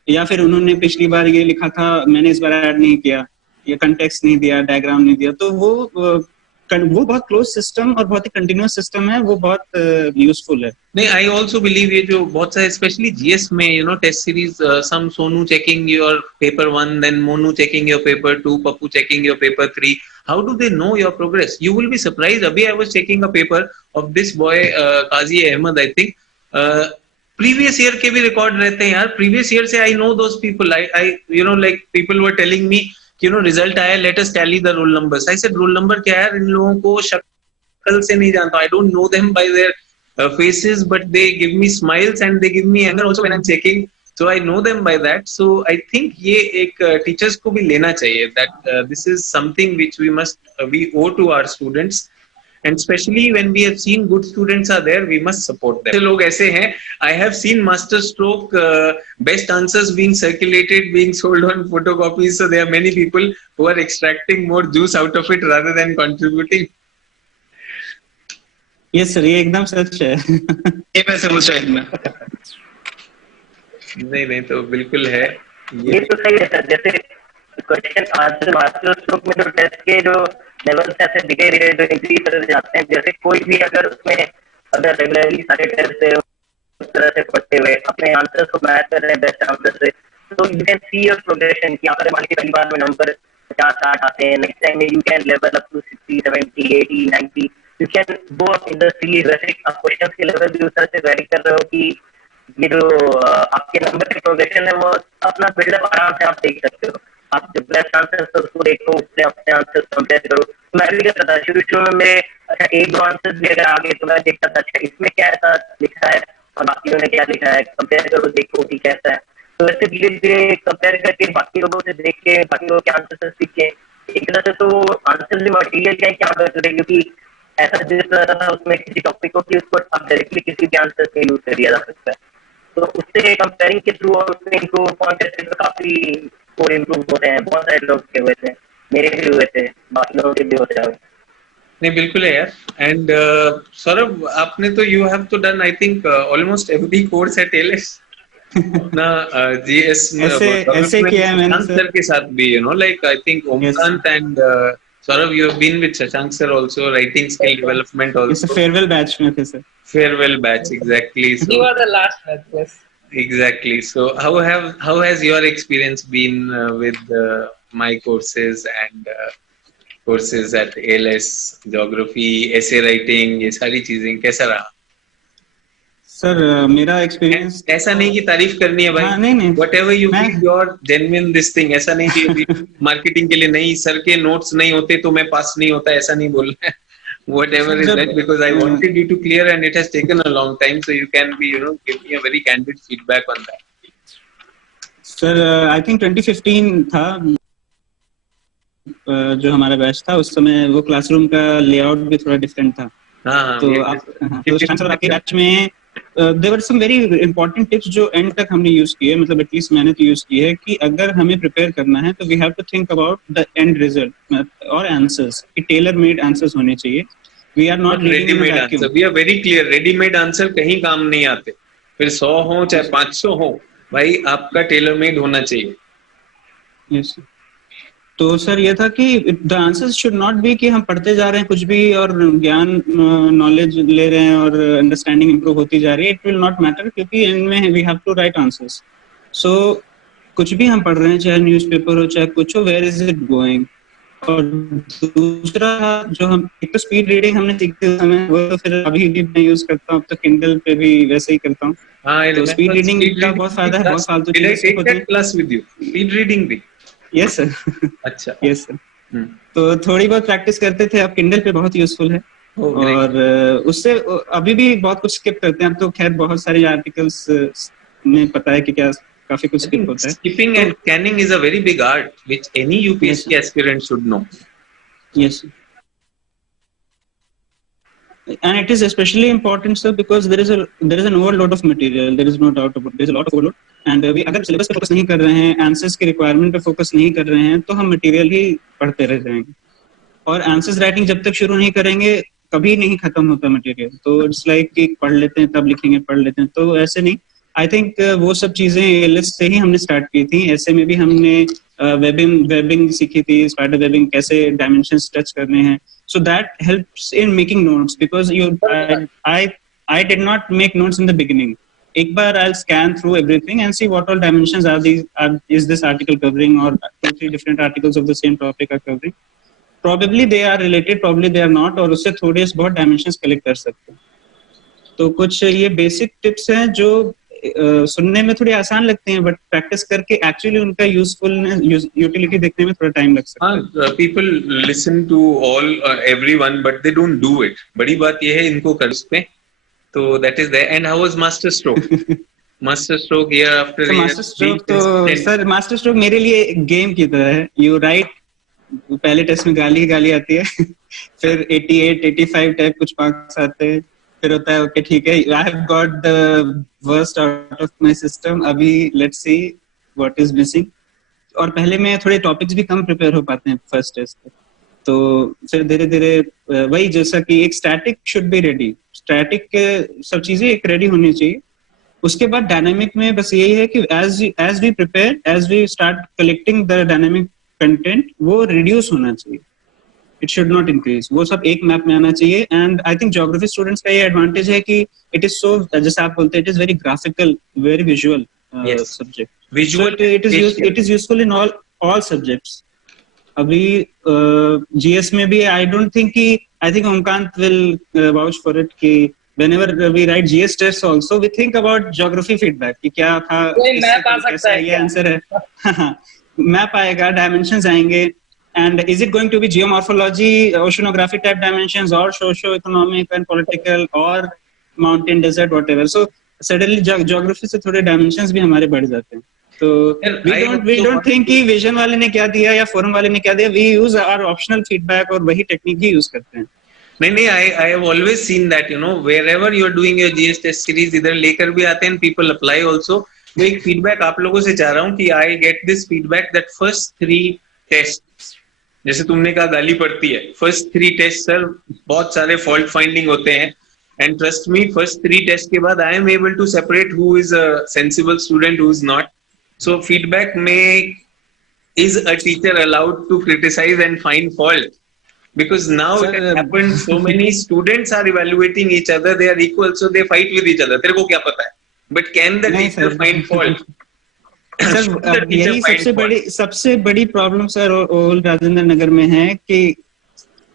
या फिर उन्होंने पिछली बार ये लिखा था मैंने इस बार ऐड नहीं किया, ये कंटेक्स्ट नहीं दिया, डायग्राम नहीं दिया, तो वो वो बहुत क्लोज सिस्टम और बहुत ही कंटिन्यूअस सिस्टम है, वो बहुत यूजफुल है। नहीं, आई ऑल्सो बिलीव ये जो बहुत सारे स्पेशली जीएस में test series, some Sonu checking your paper 1, then Monu checking your paper 2, Pappu checking your paper 3. How do they know your progress? You will be surprise. अभी I was checking a paper of this boy Kazi Ahmed, I think previous year के भी record रहते हैं यार. Previous year से I know those people. I like people were telling me result आया, let us tally the roll numbers. I said roll number क्या है यार, इन लोगों को शक्ल से नहीं जानता. आई don't know them by there faces, but they give me smiles and they give me anger also when I'm checking, so I know them by that. So I think ये एक teachers को भी लेना चाहिए that this is something which we owe to our students, and especially when we have seen good students are there, we must support them. लोग ऐसे हैं, I have seen master stroke best answers being circulated, being sold on photocopies, so there are many people who are extracting more juice out of it rather than contributing. Yes sir, ये एकदम सच है। ये मैं समझ शायद में नहीं तो बिल्कुल है ये तो सही है सर। जैसे क्वेश्चन आंसर मास्टर स्ट्रोक में जो टेस्ट के जो लेवल्स ऐसे दिखे जो इंक्रीज कर जाते हैं, जैसे कोई भी अगर उसमें अगर रेगुलरली सारे टेस्ट से उस तरह से पढ़ते हुए अपने आंसर्स को मैच कर रहे हैं बेस्ट आंसर से, तो you can see your progression कि अगर मान के पहली बार में नंबर 50-60 आते हैं, नेक्स्ट टाइम में you can level up to 60, 70, 80, 90, you can go up in the series. वैसे आप क्वेश्चन के लेवल भी उस तरह से वेरी कर रहे हो कि ये जो आपके नंबर की प्रोग्रेशन है वो अपना बिल्डअप आराम से आप देख सकते हो। आप जब बेस्ट आंसर तो उसको देखो, उससे अपने आंसर कंपेयर करो। मैं भी करता था शुरू में मेरे अच्छा 1-2 आंसर भी अगर आगे तो मैं देखता था अच्छा इसमें क्या ऐसा लिखा है और बाकियों ने क्या लिखा है, कंपेयर करो देखो कि कैसा है। तो वैसे धीरे धीरे कंपेयर करके बाकी लोगों से देख के बाकी लोगों के आंसर सीख के एक तरह से तो आंसर भी मटेरियल क्या कर रहे, क्योंकि ऐसा जिस तरह था उसमें किसी टॉपिक को कि उसको आप डायरेक्टली किसी भी आंसर से यूज कर दिया जा सकता है। तो उससे कंपेयरिंग के थ्रू और उसमें इनको कॉन्टेस्ट में काफी और इम्प्रूव होते हैं। बहुत सारे लोग के हुए थे, मेरे भी हुए थे, बाकी लोगों के भी होते हैं। नहीं बिल्कुल है यार। एंड सौरभ आपने तो यू हैव तो done I think almost every course eight LS अपना जीएस ऐसे किया है मैंने सर के साथ भी like I think Omkant and Saurav, you have been with Shashank sir also, writing skill development also. It's a farewell batch में थे sir. Farewell batch, exactly. So, you are the last batch, yes. Exactly. So how has your experience been with my courses and courses at ALS, geography, essay writing, ये सारी चीजें कैसा रहा? Sir मेरा experience ऐसा नहीं कि तारीफ करनी है भाई। हाँ, नहीं whatever you feel your genuine this thing, ऐसा नहीं कि मार्केटिंग के लिए नहीं, सर के नोट्स नहीं होते तो मैं पास नहीं होता, ऐसा नहीं बोलना है। whatever is that, because I wanted you to clear and it has taken a long time, so you can be give me a very candid feedback on that. Sir I think 2015 था जो हमारा batch था, उस समय वो classroom का layout भी थोड़ा डिफरेंट था। हाँ, तो आपके बैच में there were some very important tips जो एंड तक हमने यूज किए, मतलब एटलीस्ट मैंने तो यूज किए है कि अगर हमें प्रिपेयर करना है तो we have to think about the end result और आंसर्स कि टेलर मेड आंसर्स होने चाहिए। We are not readymade answer, we are very clear, readymade answer कहीं काम नहीं आते, फिर 100 हो चाहे 500 हो, भाई आपका टेलर मेड होना चाहिए। यस तो सर ये था कि the answers should not be कि हम पढ़ते जा रहे हैं कुछ भी और ज्ञान नॉलेज ले रहे हैं और अंडरस्टैंडिंग इंप्रूव होती जा रही है। इट विल नॉट मैटर, क्योंकि इनमें we have to write answers. So कुछ भी हम पढ़ रहे हैं, चाहे न्यूज़पेपर हो चाहे कुछ हो, वेयर इज इट गोइंग। और दूसरा जो हम एक तो स्पीड रीडिंग हमने सीखते समय, वो तो फिर अभी भी मैं यूज करता हूँ, तो किंडल पे भी वैसे ही करता हूँ। तो स्पीड रीडिंग का बहुत फायदा है, बहुत फालतू चीजें होती हैं। Class with you speed reading भी? Yes sir. अच्छा, यस सर। तो थोड़ी बहुत प्रैक्टिस करते थे, अब किंडल पे बहुत यूजफुल है। और उससे अभी भी बहुत कुछ स्किप करते हैं। अब तो खैर बहुत सारे आर्टिकल्स में पता है कि क्या काफी कुछ स्किप होता है। Skipping and scanning is a very big art which any UPSC aspirant should know. Yes. And it is especially important, sir, because there is an overload of material. There is no doubt about it. There is a lot of overload. And we अगर syllabus पे focus नहीं कर रहे हैं, answers के requirement पे focus नहीं कर रहे हैं, तो हम मटेरियल ही पढ़ते रह जाएंगे। और आंसर्स राइटिंग जब तक शुरू नहीं करेंगे कभी नहीं खत्म होता मटेरियल। तो इट्स लाइक कि पढ़ लेते हैं तब लिखेंगे, पढ़ लेते हैं, तो ऐसे नहीं। आई थिंक वो सब चीजें एलएस से ही हमने स्टार्ट की थी। ऐसे में भी हमने वेबिंग सीखी थी, स्पाइडर वेबिंग कैसे डायमेंशंस टच करने हैं. So that helps in making notes because I did not make notes in the beginning. एक बार I'll scan through everything and see what all dimensions is this article covering, or 2-3 different articles of the same topic are covering. Probably they are related, probably they are not, और उससे थोड़े बहुत dimensions collect कर सकते हैं. तो कुछ ये बेसिक टिप्स हैं जो सुनने में थोड़ी आसान लगते हैं, बट प्रैक्टिस करके एक्चुअली उनका यूटिलिटी देखने में थोड़ा टाइम लग सकता है. People listen to all everyone but they don't do it. बड़ी बात ये है इनको कर उसपे. तो that is there. And how was master stroke? Master stroke year after year. Master stroke तो सर, मास्टर स्ट्रोक मेरे लिए गेम की तरह है. यू राइट, पहले टेस्ट में गाली आती है फिर 88 85 टाइप कुछ मार्क्स आते हैं, फिर होता है ओके ठीक है, I have got the worst out of my system, अभी let's see what is missing. और पहले में थोड़े टॉपिक्स भी कम प्रिपेयर हो पाते हैं फर्स्ट टेस्ट पे, तो फिर धीरे धीरे वही जैसा कि एक static should be ready, static के सब चीजें एक रेडी होनी चाहिए. उसके बाद डायनामिक में बस यही है कि as we prepare, as we start collecting the dynamic content, वो रिड्यूस होना चाहिए, इट शुड नॉट इंक्रीज. वो सब एक मैप में आना चाहिए. And I think geography students का ये एडवांटेज है कि इट इज सो, जैसे आप बोलते हैं, it is very graphical, very visual subject. Visual it is useful in all subjects. अभी जीएस में भी आई डोंट थिंक कि, I think Omkant will vouch for it कि whenever we write GS tests also we think about geography feedback कि क्या था, map आ सकता है, ये आंसर है. मैप आएगा, डायमेंशंस आएंगे, and is it going to be geomorphology, oceanography type dimensions, or socio-economic and political, or mountain, desert, whatever. So suddenly geography से थोड़े dimensions भी हमारे बढ़ जाते हैं. तो we don't think कि vision वाले ने क्या दिया या forum वाले ने क्या दिया, we use our optional feedback और वही टेक्निक ही यूज करते हैं. नहीं, I have always seen that, you know, wherever you are doing your GS test series, इधर लेकर भी आते हैं, people apply also. मैं एक फीडबैक आप लोगों से चाह रहा हूँ कि I get this feedback that first 3 tests, जैसे तुमने कहा गाली पड़ती है, फर्स्ट 3 टेस्ट सर बहुत सारे फॉल्ट फाइंडिंग होते हैं. And trust me, first 3 test के बाद I am able to separate who is a sensible student, who is not. So feedback में is a teacher allowed to criticize and find fault? Because now it has happened, so many students are evaluating each other, they are equal, so they fight with each other. तेरे को क्या पता है? But can the teacher find fault? Sir यही सबसे बड़ी problem sir old Rajendra Nagar में है कि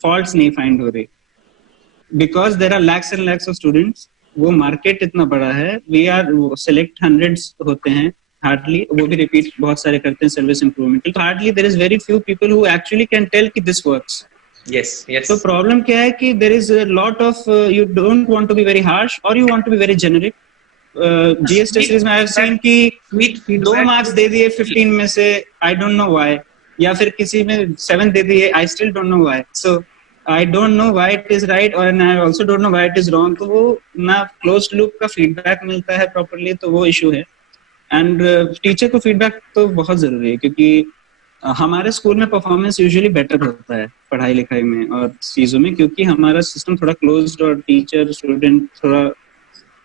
फॉल्ट्स नहीं फाइंड हो रही, because there are lakhs and lakhs of students. वो मार्केट इतना बड़ा है, वी आर सिलेक्ट हंड्रेड्स होते हैं हार्डली, वो भी रिपीट बहुत सारे करते हैं सर्विस इंप्रूवमेंट. तो hardly there is very few people who actually can tell कि दिस वर्क्स. Yes. तो प्रॉब्लम क्या है कि there is a lot of, you don't want to be very harsh और you want to be very generic. GS test series में I have scene कि 2 marks दे दिए 15 में से, आई डोंट नो व्हाई, या फिर किसी में 7 दे दिए, I still don't know why. So I don't know why it is right और I also don't know why it is wrong. तो वो ना क्लोज्ड लूप का फीडबैक मिलता है प्रॉपर्ली, तो वो इशू है. एंड टीचर को फीडबैक तो बहुत जरूरी है, क्योंकि हमारे स्कूल में परफॉर्मेंस यूजुअली बेटर होता है पढ़ाई लिखाई में और चीजों में, क्योंकि हमारा सिस्टम थोड़ा क्लोज्ड और टीचर स्टूडेंट थोड़ा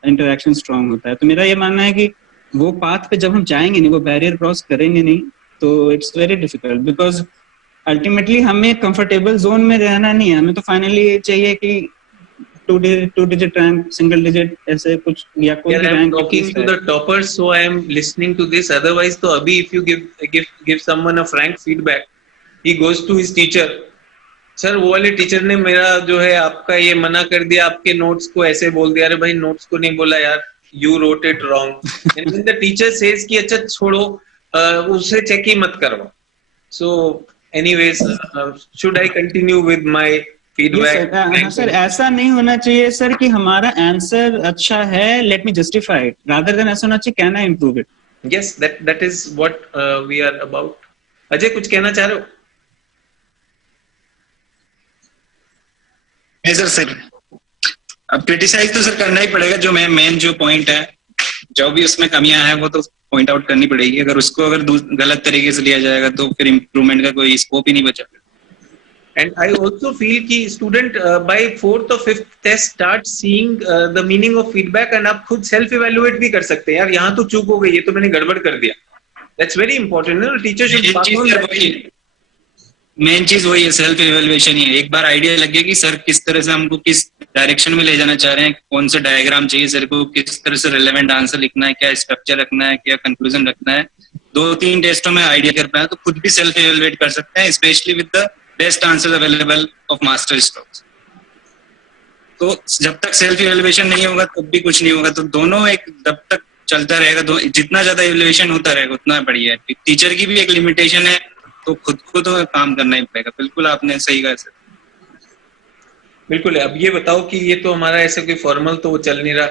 इंटरेक्शन स्ट्रांग होता है. तो मेरा ये मानना है कि वो पाथ पे जब हम जाएंगे नहीं, वो बैरियर क्रॉस करेंगे नहीं, तो it's very difficult. Because ultimately हमें कंफर्टेबल जोन में रहना नहीं है, हमें तो फाइनली चाहिए कि 2 digit रैंक, सिंगल डिजिट, ऐसे कुछ, या कोई भी rank. Talking to the toppers, so I am listening to this. Otherwise, तो अभी if you give someone a frank feedback, he goes to his teacher. Sir वो वाले टीचर ने मेरा जो है आपका ये मना कर दिया, आपके नोट्स को ऐसे बोल दिया. अरे भाई नोट्स को नहीं बोला यार, you wrote it wrong. And when the teacher says कि अच्छा छोड़ो, उससे चेक ही मत करवाओ. So anyways, should I continue with my feedback? Sir ऐसा नहीं होना चाहिए सर कि हमारा आंसर अच्छा है, let me justify it. Rather than ऐसा होना चाहिए, can I improve it? Yes, that is what we are about. Ajay कुछ कहना चाह रहे हो? सर अब क्रिटिसाइज तो सर करना ही पड़ेगा. जो मेन जो पॉइंट है, जो भी उसमें कमियां हैं वो तो पॉइंट आउट करनी पड़ेगी. अगर गलत तरीके से लिया जाएगा तो फिर इम्प्रूवमेंट का कोई स्कोप ही नहीं बचा. And I also feel कि student by 4th or 5th test start seeing the meaning of feedback, and आप खुद self evaluate भी कर सकते हैं. यार यहाँ तो चूक हो गई, ये तो मैंने गड़बड़ कर दिया. That's very important. No, teacher should pass on that. Main चीज वही है, सेल्फ इवेल्युएशन ही है। एक बार आइडिया लग गया कि सर किस तरह से हमको किस डायरेक्शन में ले जाना चाह रहे हैं, कौन सा डायग्राम चाहिए सर को, किस तरह से रिलेवेंट आंसर लिखना है, क्या स्ट्रक्चर रखना है, क्या कंक्लूजन रखना है, 2-3 टेस्टों में आइडिया कर पाए तो खुद भी सेल्फ इवेल्युएट कर सकते हैं, specially with the best answer available of master strokes. तो जब तक सेल्फ इवेल्युएशन नहीं होगा तब भी कुछ नहीं होगा। तो दोनों एक जब तक चलता रहेगा, जितना ज्यादा इवेल्युएशन होता रहेगा उतना बढ़िया है। टीचर की भी एक लिमिटेशन है, तो खुद को तो काम करना ही पड़ेगा। बिल्कुल आपने सही कहा सर। बिल्कुल। अब ये बताओ कि ये तो हमारा ऐसे कोई फॉर्मल तो वो चल नहीं रहा,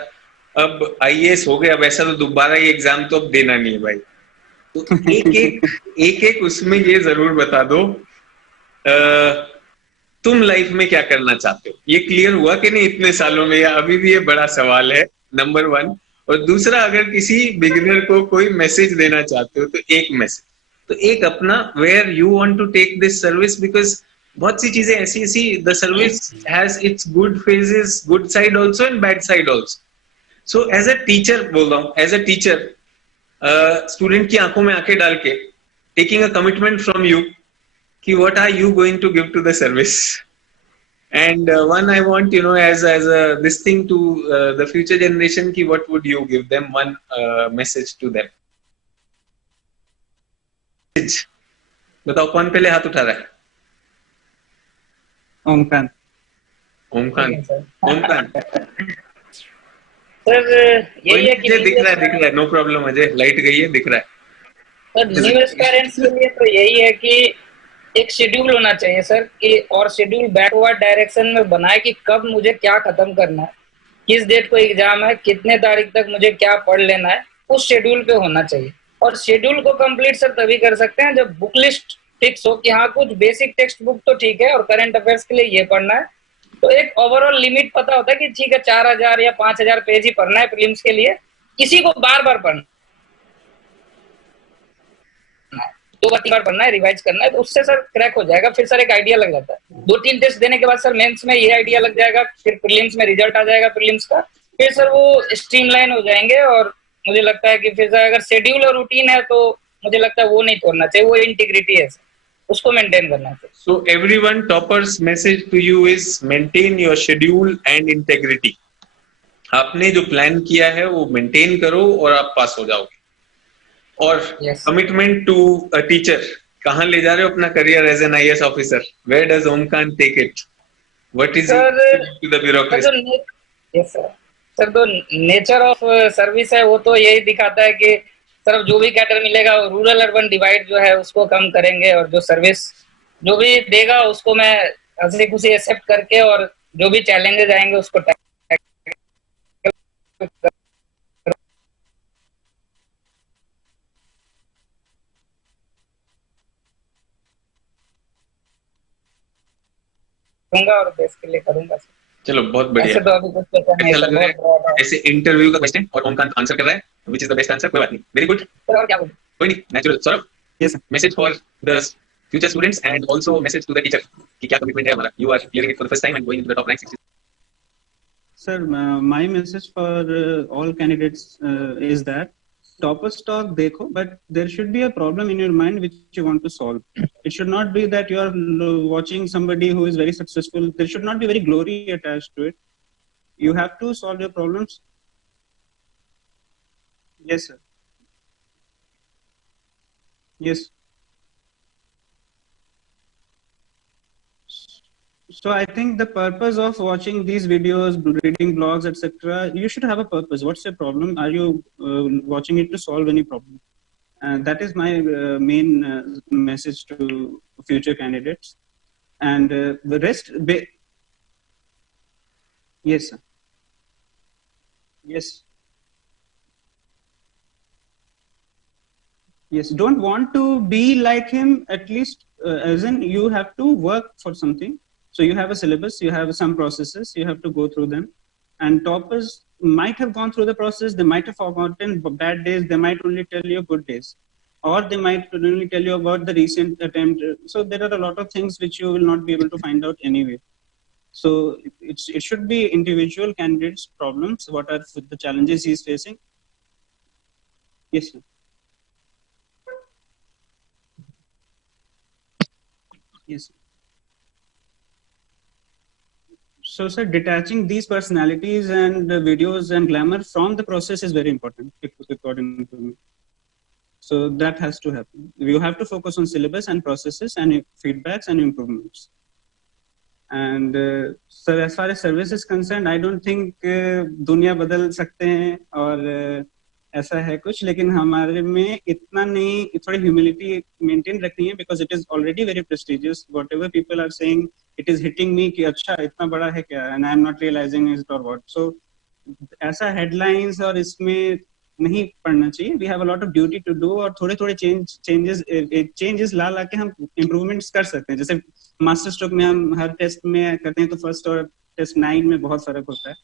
अब आईएएस हो गया, अब ऐसा तो दोबारा ये एग्जाम तो अब देना नहीं है भाई। तो एक एक उसमें ये जरूर बता दो तुम लाइफ में क्या करना चाहते हो। ये क्लियर हुआ कि नहीं इतने सालों में, या अभी भी ये बड़ा सवाल है, नंबर 1। और दूसरा, अगर किसी बिगिनर को कोई मैसेज देना चाहते हो तो एक मैसेज, तो एक अपना where you want to take this service, because बहुत सी चीजें ऐसी the service has its good phases, good side also and bad side also. So as a teacher बोल रहा हूँ, एज अ टीचर स्टूडेंट की आंखों में आंखें डाल के taking a commitment from you कि what are you going to give to the service, and one I want, you know, as a this thing to the future generation ki what would you give them, one message to them। बताओ कौन पहले हाथ उठा रहा है? Omkant. Omkant sir यही है कि दिख रहा है, नो प्रॉब्लम अजय, लाइट गई है, दिख रहा है। सर न्यू एस्पायरेंट्स के लिए तो यही है कि एक शेड्यूल होना चाहिए सर, कि और शेड्यूल बैकवर्ड डायरेक्शन में बनाए कि कब मुझे क्या खत्म करना है, किस डेट को एग्जाम है, कितने तारीख तक मुझे क्या पढ़ लेना है, उस शेड्यूल पे होना चाहिए। और शेड्यूल को कंप्लीट सर तभी कर सकते हैं जब बुक लिस्ट फिक्स हो कि हाँ कुछ बेसिक टेक्स्ट बुक तो ठीक है और करंट अफेयर्स के लिए ये पढ़ना है। तो एक ओवरऑल लिमिट पता होता है कि ठीक है 4000 या 5000 पेज ही पढ़ना है प्रीलिम्स के लिए, किसी को बार बार पढ़ना, 2 बार पढ़ना है, रिवाइज करना है, तो उससे सर क्रैक हो जाएगा। फिर सर एक आइडिया लग जाता है, 2-3 टेस्ट देने के बाद सर मेंस में ये आइडिया लग जाएगा, फिर प्रीलिम्स में रिजल्ट आ जाएगा प्रीलिम्स का, फिर सर वो स्ट्रीमलाइन हो जाएंगे। और मुझे लगता है कि फिर सर अगर शेड्यूल और रूटीन है तो मुझे लगता है वो नहीं तोड़ना चाहिए, वो इंटीग्रिटी है, उसको मेंटेन करना चाहिए। So everyone, toppers message to you is maintain your schedule and integrity। आपने जो प्लान किया है वो मेंटेन करो और आप पास हो जाओगे। और कमिटमेंट टू अ टीचर, कहाँ ले जा रहे हो अपना career as an IAS officer? Where does Omkant take it? What is to the bureaucracy? Yes sir, तो नेचर ऑफ सर्विस है वो तो यही दिखाता है कि सर जो भी कैटर मिलेगा रूरल अर्बन डिवाइड जो है उसको कम करेंगे, और जो सर्विस जो भी देगा उसको मैं हंसी खुशी एक्सेप्ट करके, और जो भी चैलेंजेस आएंगे उसको करूंगा और देश के लिए करूंगा। चलो बहुत बढ़िया। तो अभी कुछ नहीं है, ऐसे इंटरव्यू का क्वेश्चन और ओमकांत आंसर कर रहा है, which is the best answer. कोई बात नहीं, वेरी गुड। और क्या बोलूं, कोई नहीं, natural. Saurabh, yes message for the future students and also message to the teacher कि क्या कमिटमेंट है हमारा। You are clearing it for the first time and going into the top rank. Sir, my message for all candidates is that toppers talk dekho, but there should be a problem in your mind which you want to solve. It should not be that you are watching somebody who is very successful. There should not be very glory attached to it. You have to solve your problems. Yes, sir. Yes. So I think the purpose of watching these videos, reading blogs, etc., you should have a purpose. What's your problem? Are you watching it to solve any problem? And that is my main message to future candidates. And the rest, yes, sir. Yes. Yes. Don't want to be like him. At least, as in, you have to work for something. So you have a syllabus, you have some processes, you have to go through them. And toppers might have gone through the process, they might have forgotten bad days, they might only tell you good days. Or they might only tell you about the recent attempt. So there are a lot of things which you will not be able to find out anyway. So it should be individual candidates' problems, what are the challenges he's facing. Yes, sir. Yes. So, sir, detaching these personalities and videos and glamour from the process is very important, according to me. So that has to happen. You have to focus on syllabus and processes and feedbacks and improvements. And sir, as far as service is concerned, I don't think दुनिया बदल सकते हैं और ऐसा है कुछ, लेकिन हमारे में इतना नहीं, थोड़ी ह्यूमिलिटी मेंटेन रखनी है, because it is already very prestigious. Whatever people are saying, it is hitting me कि अच्छा इतना बड़ा है क्या, and I am not realizing it or what. So ऐसा headlines और इसमें नहीं पढ़ना चाहिए. We have a lot of duty to do और थोड़े थोड़े changes ला के हम improvements कर सकते हैं. जैसे मास्टर स्ट्रोक में हम हर टेस्ट में करते हैं तो फर्स्ट और टेस्ट 9 में बहुत फर्क होता है.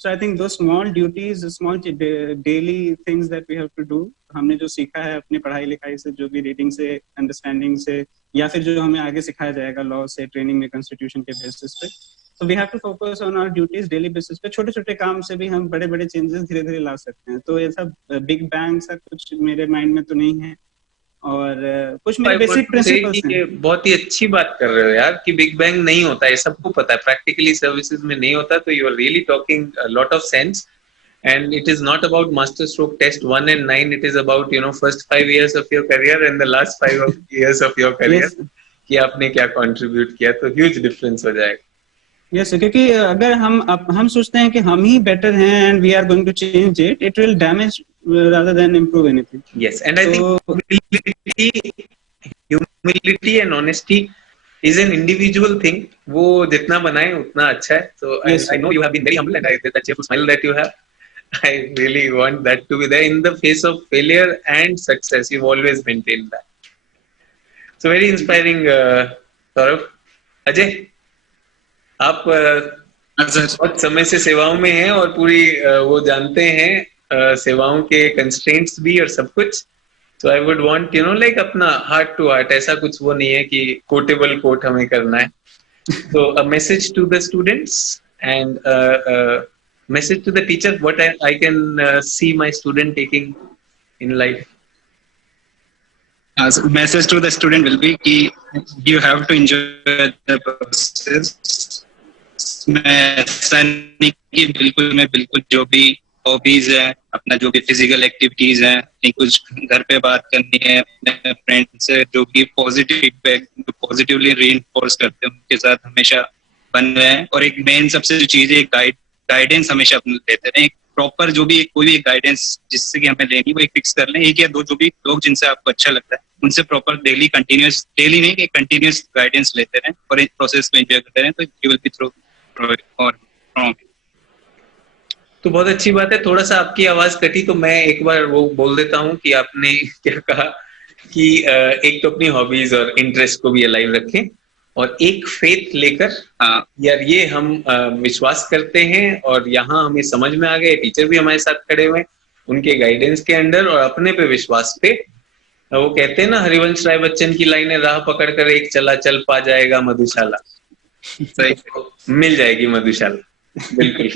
So I think those small duties, small daily things that we have to do, हमने जो सीखा है अपनी पढ़ाई लिखाई से, जो भी रीडिंग से, अंडरस्टैंडिंग से, या फिर जो हमें आगे सिखाया जाएगा लॉ से, ट्रेनिंग में, कॉन्स्टिट्यूशन के बेसिस पे, so we have to focus on our duties daily basis पे. छोटे छोटे काम से भी हम बड़े बड़े चेंजेस धीरे धीरे ला सकते हैं. तो ऐसा बिग बैंग सा कुछ मेरे माइंड में तो नहीं है, और कुछ मेरे बेसिक प्रिंसिपल्स हैं. ये बहुत ही अच्छी बात कर रहे हो यार कि बिग बैंग नहीं होता है, सबको पता है, प्रैक्टिकली सर्विसेज में नहीं होता. तो you are really talking lot of sense, and it is not about master stroke test 1 and 9, it is about first 5 years of your career and the last 5 years of your career, कि आपने क्या contribute किया. तो huge difference हो जाएगा. Yes, क्योंकि अगर हम सोचते हैं कि हम ही बेटर हैं and we are going to change it, it will damage rather than improve anything. Yes, and I think humility and honesty is an individual thing. वो जितना बनाए उतना अच्छा है. So yes, I know you have been very humble, and that cheerful smile that you have, I really want that to be there in the face of failure and success. You've always maintained that. So very inspiring, Saurav. Ajay, आप बहुत समय से सेवाओं में हैं और पूरी वो जानते हैं सेवाओं के कंस्ट्रेंट्स भी और सब कुछ. So I would want like अपना हार्ट टू हार्ट, ऐसा कुछ वो नहीं है कि कोटेबल कोट हमें करना है. So a message to the students and a message to the teacher, what I can see my student taking in life. So message to the student will be कि you have to enjoy the process. मैं ऐसा नहीं कि बिल्कुल जो भी hobbies है, अपना जो भी फिजिकल एक्टिविटीज है, कुछ घर पे बात करनी है अपने फ्रेंड से, जो भी पॉजिटिव फीडबैक पॉजिटिवली रीइंफोर्स करते हैं उनके साथ हमेशा बन रहे हैं. और एक मेन सबसे जो चीज है, गाइडेंस हमेशा अपने लेते रहें. एक प्रॉपर जो भी कोई भी गाइडेंस जिससे कि हमें लेनी, वो एक फिक्स कर लें, एक या दो जो भी लोग जिनसे आपको अच्छा लगता है उनसे प्रॉपर डेली नहीं कि कंटिन्यूस गाइडेंस लेते रहें और इस प्रोसेस को एंजॉय करते रहें, तो यू विल बी थ्रू और फ्रॉम. तो बहुत अच्छी बात है. थोड़ा सा आपकी आवाज कटी, तो मैं एक बार वो बोल देता हूँ कि आपने क्या कहा कि एक तो अपनी हॉबीज और इंटरेस्ट को भी अलाइव रखें, और एक फेथ लेकर यार ये हम विश्वास करते हैं और यहाँ हमें समझ में आ गए, टीचर भी हमारे साथ खड़े हुए उनके गाइडेंस के अंडर और अपने पे विश्वास पे. वो कहते हैं ना, हरिवंश राय बच्चन की लाइन है, राह पकड़ कर एक चला चल पा जाएगा मधुशाला. सही, मिल जाएगी मधुशाला. बिल्कुल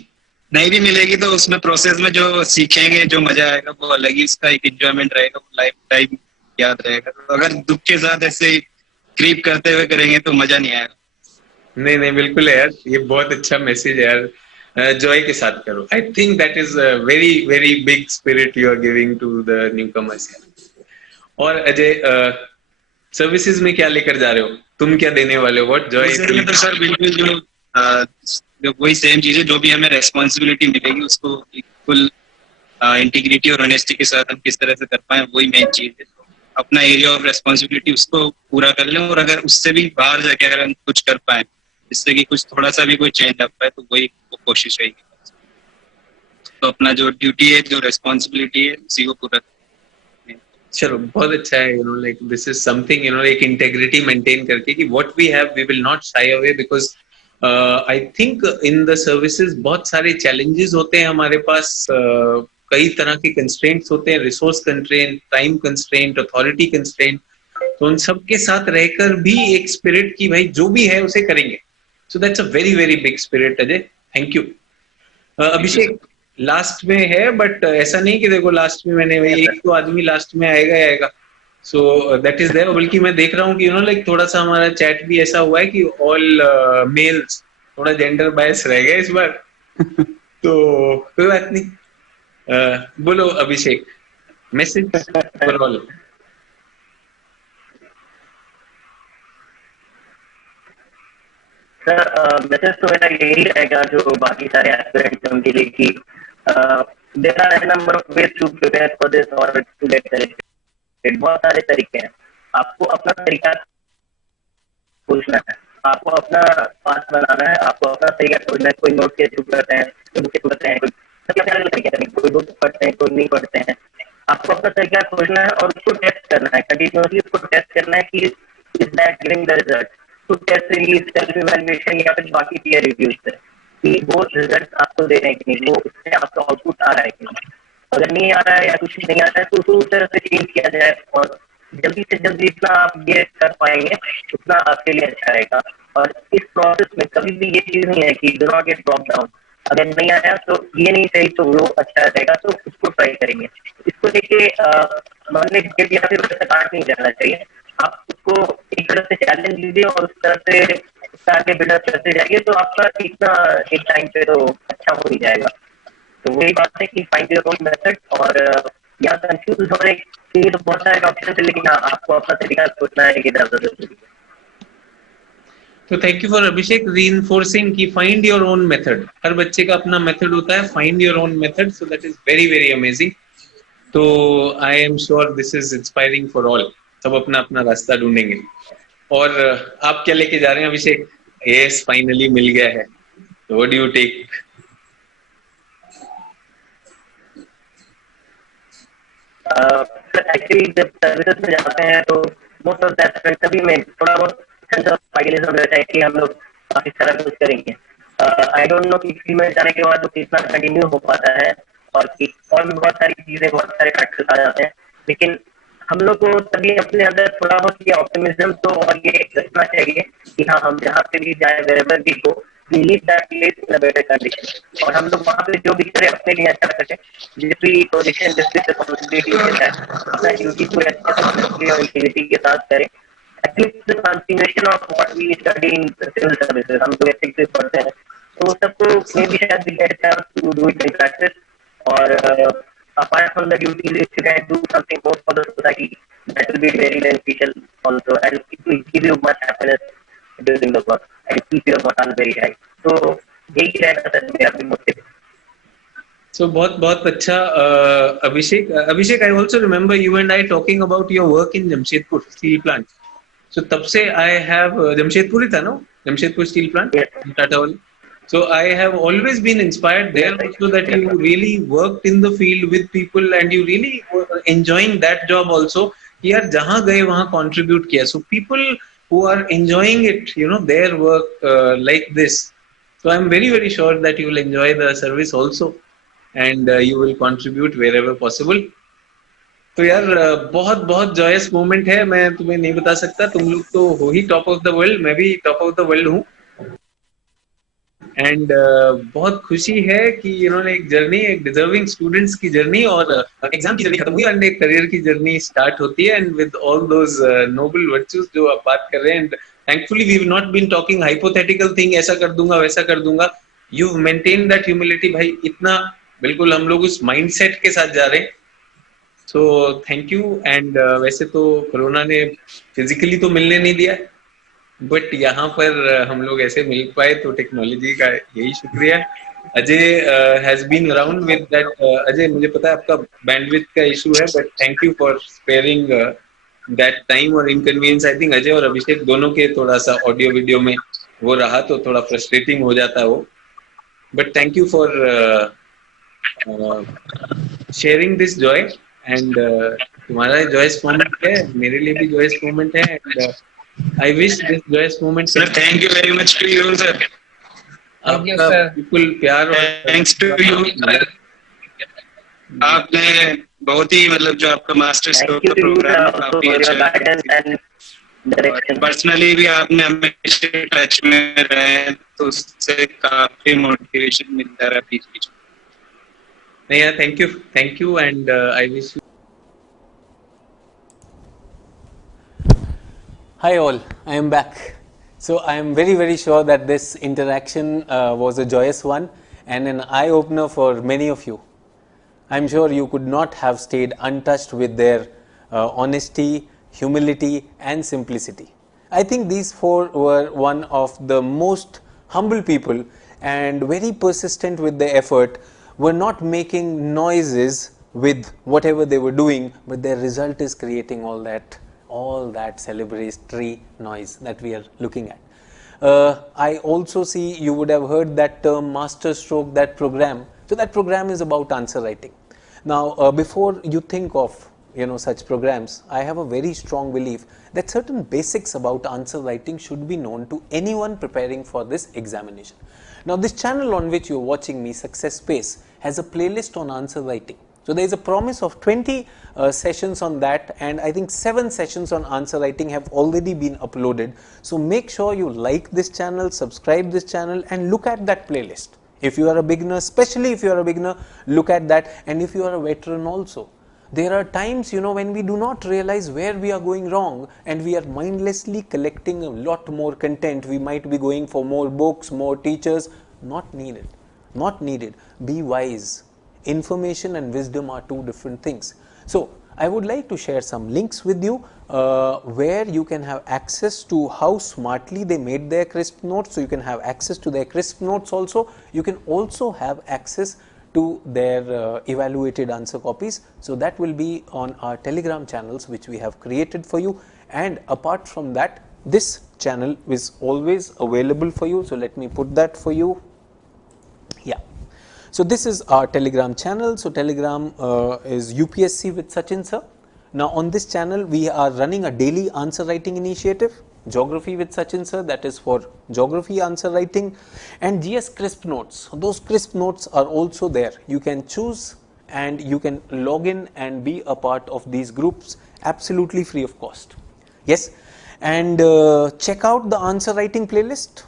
नहीं भी मिलेगी तो उसमें प्रोसेस में जो सीखेंगे, जो मजा आएगा वो अलग ही उसका एक एंजॉयमेंट रहेगा, वो लाइफ टाइम याद रहेगा. तो अगर दुख के साथ ऐसे क्रीप करते हुए करेंगे तो मजा नहीं आएगा. नहीं बिल्कुल यार, ये बहुत अच्छा मैसेज है यार. जॉय के साथ करो. I think that is a very very big spirit you are giving to the newcomers. और अजय, सर्विसेज में क्या लेकर जा रहे हो, तुम क्या देने वाले हो? What Joy? तो सर बिल्कुल जो वही सेम चीजें, जो भी हमें रेस्पॉन्सिबिलिटी मिलेगी उसको फुल इंटीग्रिटी और ऑनेस्टी के साथ हम किस तरह से कर पाए, वही मेन चीज है. अपना एरिया ऑफ रेस्पॉन्सिबिलिटी उसको पूरा कर लें, और अगर उससे भी बाहर जाके अगर हम कुछ कर पाए जिससे कि कुछ थोड़ा सा भी कोई चेंज आ पाए, तो वही कोशिश रहेगी. तो अपना जो ड्यूटी है, जो रेस्पॉन्सिबिलिटी है, उसी को पूरा. चलो बहुत अच्छा है. लाइक दिस इज समथिंग, एक इंटेग्रिटी मेंटेन करके कि what we have we will not shy away, because I think in the services बहुत सारे चैलेंजेस होते हैं हमारे पास. कई तरह के कंस्ट्रेंट्स होते हैं, resource constraint, time constraint, authority constraint. तो उन सब के साथ रहकर भी एक स्पिरिट की भाई जो भी है उसे करेंगे. So that's a very very big spirit. Ajay, thank you. Abhishek last में है, बट ऐसा नहीं कि देखो लास्ट में मैंने, एक तो आदमी लास्ट में आएगा. So that is there. बल्कि मैं देख रहा हूँ कि लाइक थोड़ा सा हमारा चैट भी ऐसा हुआ है कि ऑल मेल्स, थोड़ा जेंडर बायस रह गया इस बार। तो कोई बात नहीं। बोलो Abhishek, message for all. Sir message तो मेरा यही रहेगा जो बाकी सारे एस्पिरेंट्स उनके लिए कि there are a number of ways to prepare for this और टू गेट सेलेक्टेड। बहुत सारे तरीके हैं, आपको अपना तरीका सोचना है, आपको अपना पाथ बनाना है, आपको अपना तरीका सोचना है। कोई नोट के थ्रू करते हैं, कोई बुक के थ्रू करते हैं, कोई सबके अपने अलग तरीके हैं, कोई बुक पढ़ते हैं, कोई नहीं पढ़ते हैं। आपको अपना तरीका सोचना है और उसको टेस्ट करना है, कंटिन्यूसली उसको टेस्ट करना है कि is that giving the result. तो टेस्ट सीरीज, सेल्फ इवैल्यूएशन या फिर बाकी पीयर रिव्यूज से कि वो रिजल्ट आपको दे रहे हैं कि नहीं, वो उससे आपका आउटपुट आ रहा है कि नहीं। अगर नहीं आ रहा है या कुछ नहीं आ रहा है तो उसको उस तरह से चेंज किया जाए और जल्दी से जल्दी जितना आप ये कर पाएंगे उतना आपके लिए अच्छा रहेगा। और इस प्रोसेस में कभी भी ये चीज नहीं है कि do not gate drop down. अगर नहीं आया तो ये नहीं सही तो वो अच्छा रहेगा तो उसको ट्राई करेंगे। इसको लेके मन में गिर या फिर काट नहीं जाना चाहिए। आप उसको एक तरह से चैलेंज लीजिए और उस तरह से उसका आगे बिल्डअप करते जाइए तो आपका एक टाइम पे तो अच्छा हो ही जाएगा। तो वही बात है कि फाइंड योर ओन मेथड। और यहाँ कंफ्यूज होने के लिए तो बहुत सारे ऑप्शन है, लेकिन हाँ आपको अपना तरीका सोचना है कि ज्यादा जरूरी है। तो thank you for Abhishek reinforcing कि फाइंड योर ओन मेथड। हर बच्चे का अपना मेथड होता है, find your own method, so that is very very amazing. तो I am sure this is inspiring for all. सब अपना अपना रास्ता ढूंढेंगे। और आप क्या लेके जा रहे हैं अभिषेक? यस, फाइनली मिल गया है। What do you take? Actually जब सर्विसेज में जाते हैं तो मोस्ट ऑफ दैट तभी में थोड़ा बहुत सेंस ऑफ फाइनलिज्म रहता है कि हम लोग इस तरह कुछ करेंगे। आई डोंट नो कि फील्ड में जाने के बाद वो कितना कंटिन्यू हो पाता है और कि और भी बहुत सारी चीजें, बहुत सारे फैक्टर्स आ जाते हैं। लेकिन हम लोग को तभी अपने अंदर थोड़ा बहुत ये ऑप्टिमिज्म तो और ये रखना चाहिए कि हाँ हम जहाँ पे भी जाए, wherever we go, we leave that place in a better condition। और हम लोग वहाँ पे जो भी करें अपने लिए अच्छा करें, जिस भी पोजीशन, जिस भी रिस्पॉन्सिबिलिटी होता है, अपना ड्यूटी पूरे अच्छे से और इंटीग्रिटी के साथ करें। At least the continuation of what we study in civil services, हम लोग एथिक्स से पढ़ते हैं तो सबको मे बी शायद we get chance to do it in practice. और apart from the duties, if you can do something more for the society, that will be very beneficial also, and it will give you much happiness during the work and keep your morale very high. So यही रहता है मेरा भी motive. So बहुत बहुत अच्छा अभिषेक। अभिषेक, I also remember you and I talking about your work in Jamshedpur steel plant. So तब से I have जमशेदपुर ही था ना, जमशेदपुर steel plant, टाटा वाली। So I have always been inspired there also that you really worked in the field with people and you really were enjoying that job also. यार जहाँ गए वहाँ contribute किया. So people who are enjoying it, their work like this. So I'm very very sure that you will enjoy the service also and you will contribute wherever possible. तो यार बहुत बहुत Joyce moment है, मैं तुम्हें नहीं बता सकता। तुम लोग तो हो ही टॉप ऑफ द वर्ल्ड, मैं भी टॉप ऑफ द वर्ल्ड हूँ। एंड बहुत खुशी है कि इन्होंने एक जर्नी, एक डिजर्विंग स्टूडेंट्स की जर्नी और एग्जाम की जर्नी खत्म हुई एंड एक करियर की जर्नी स्टार्ट होती है and with all those noble virtues जो आप बात कर रहे हैं। And thankfully we have not been talking hypothetical thing, ऐसा कर दूंगा वैसा कर दूंगा। यू मेंटेन दैट ह्यूमिलिटी भाई, इतना बिल्कुल हम लोग उस माइंडसेट के साथ जा रहे हैं। So thank you. एंड वैसे तो कोरोना ने फिजिकली तो मिलने नहीं दिया, बट यहाँ पर हम लोग ऐसे मिल पाए तो टेक्नोलॉजी का यही शुक्रिया। Ajay has been around with that. Ajay, मुझे पता है आपका बैंडविड्थ का इशू है, but thank you for sparing that time और इनकन्वीनियंस। आई थिंक अजय और अभिषेक दोनों के थोड़ा सा ऑडियो वीडियो में वो रहा तो थोड़ा फ्रस्ट्रेटिंग हो जाता है वो, but thank you for sharing this Joy. And तुम्हारा जॉयस मोमेंट है, मेरे लिए भी जॉयस मोमेंट है। And I wish this joyous moment. Sir, thank you very much to you, sir. Thank you, आपका sir. बिल्कुल प्यार और Thanks to you. आपने बहुत ही मतलब जो आपका मास्टर स्ट्रोक का प्रोग्राम काफी अच्छा, पर्सनली भी आपने हमेशा टच में रहे तो उससे काफी मोटिवेशन मिलता रहा बीच बीच में। नहीं यार, thank you and I wish Hi all, I am back. So I am very sure that this interaction was a joyous one and an eye opener for many of you. I am sure you could not have stayed untouched with their honesty, humility and simplicity. I think these four were one of the most humble people and very persistent with their effort, were not making noises with whatever they were doing, but their result is creating all that celebratory noise that we are looking at. I also see you would have heard that term master stroke, that program. So that program is about answer writing. Now before you think of such programs, I have a very strong belief that certain basics about answer writing should be known to anyone preparing for this examination. Now this channel on which you are watching me, Success Space, has a playlist on answer writing. So there is a promise of 20 sessions on that, and I think 7 sessions on answer writing have already been uploaded. So make sure you like this channel, subscribe this channel and look at that playlist. If you are a beginner, especially if you are a beginner, look at that, and if you are a veteran also. There are times when we do not realize where we are going wrong and we are mindlessly collecting a lot more content. We might be going for more books, more teachers. Not needed. Not needed. Be wise. Information and wisdom are two different things. So I would like to share some links with you where you can have access to how smartly they made their crisp notes. So you can have access to their crisp notes also. You can also have access to their evaluated answer copies. So that will be on our Telegram channels which we have created for you, and apart from that, this channel is always available for you. So let me put that for you. Yeah. So this is our Telegram channel. So Telegram is UPSC with Sachin sir. Now on this channel we are running a daily answer writing initiative. Geography with Sachin sir, that is for geography answer writing, and GS crisp notes. Those crisp notes are also there. You can choose and you can log in and be a part of these groups absolutely free of cost. Yes, and check out the answer writing playlist.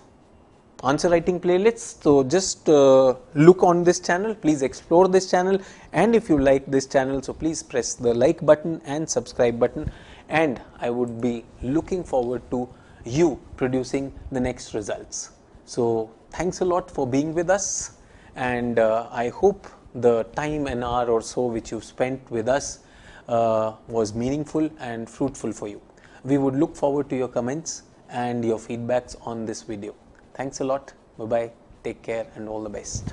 Answer writing playlists. So just look on this channel, please explore this channel, and if you like this channel, so please press the like button and subscribe button, and I would be looking forward to you producing the next results. So thanks a lot for being with us, and I hope the time, an hour or so which you spent with us was meaningful and fruitful for you. We would look forward to your comments and your feedbacks on this video. Thanks a lot. Bye bye. Take care and all the best.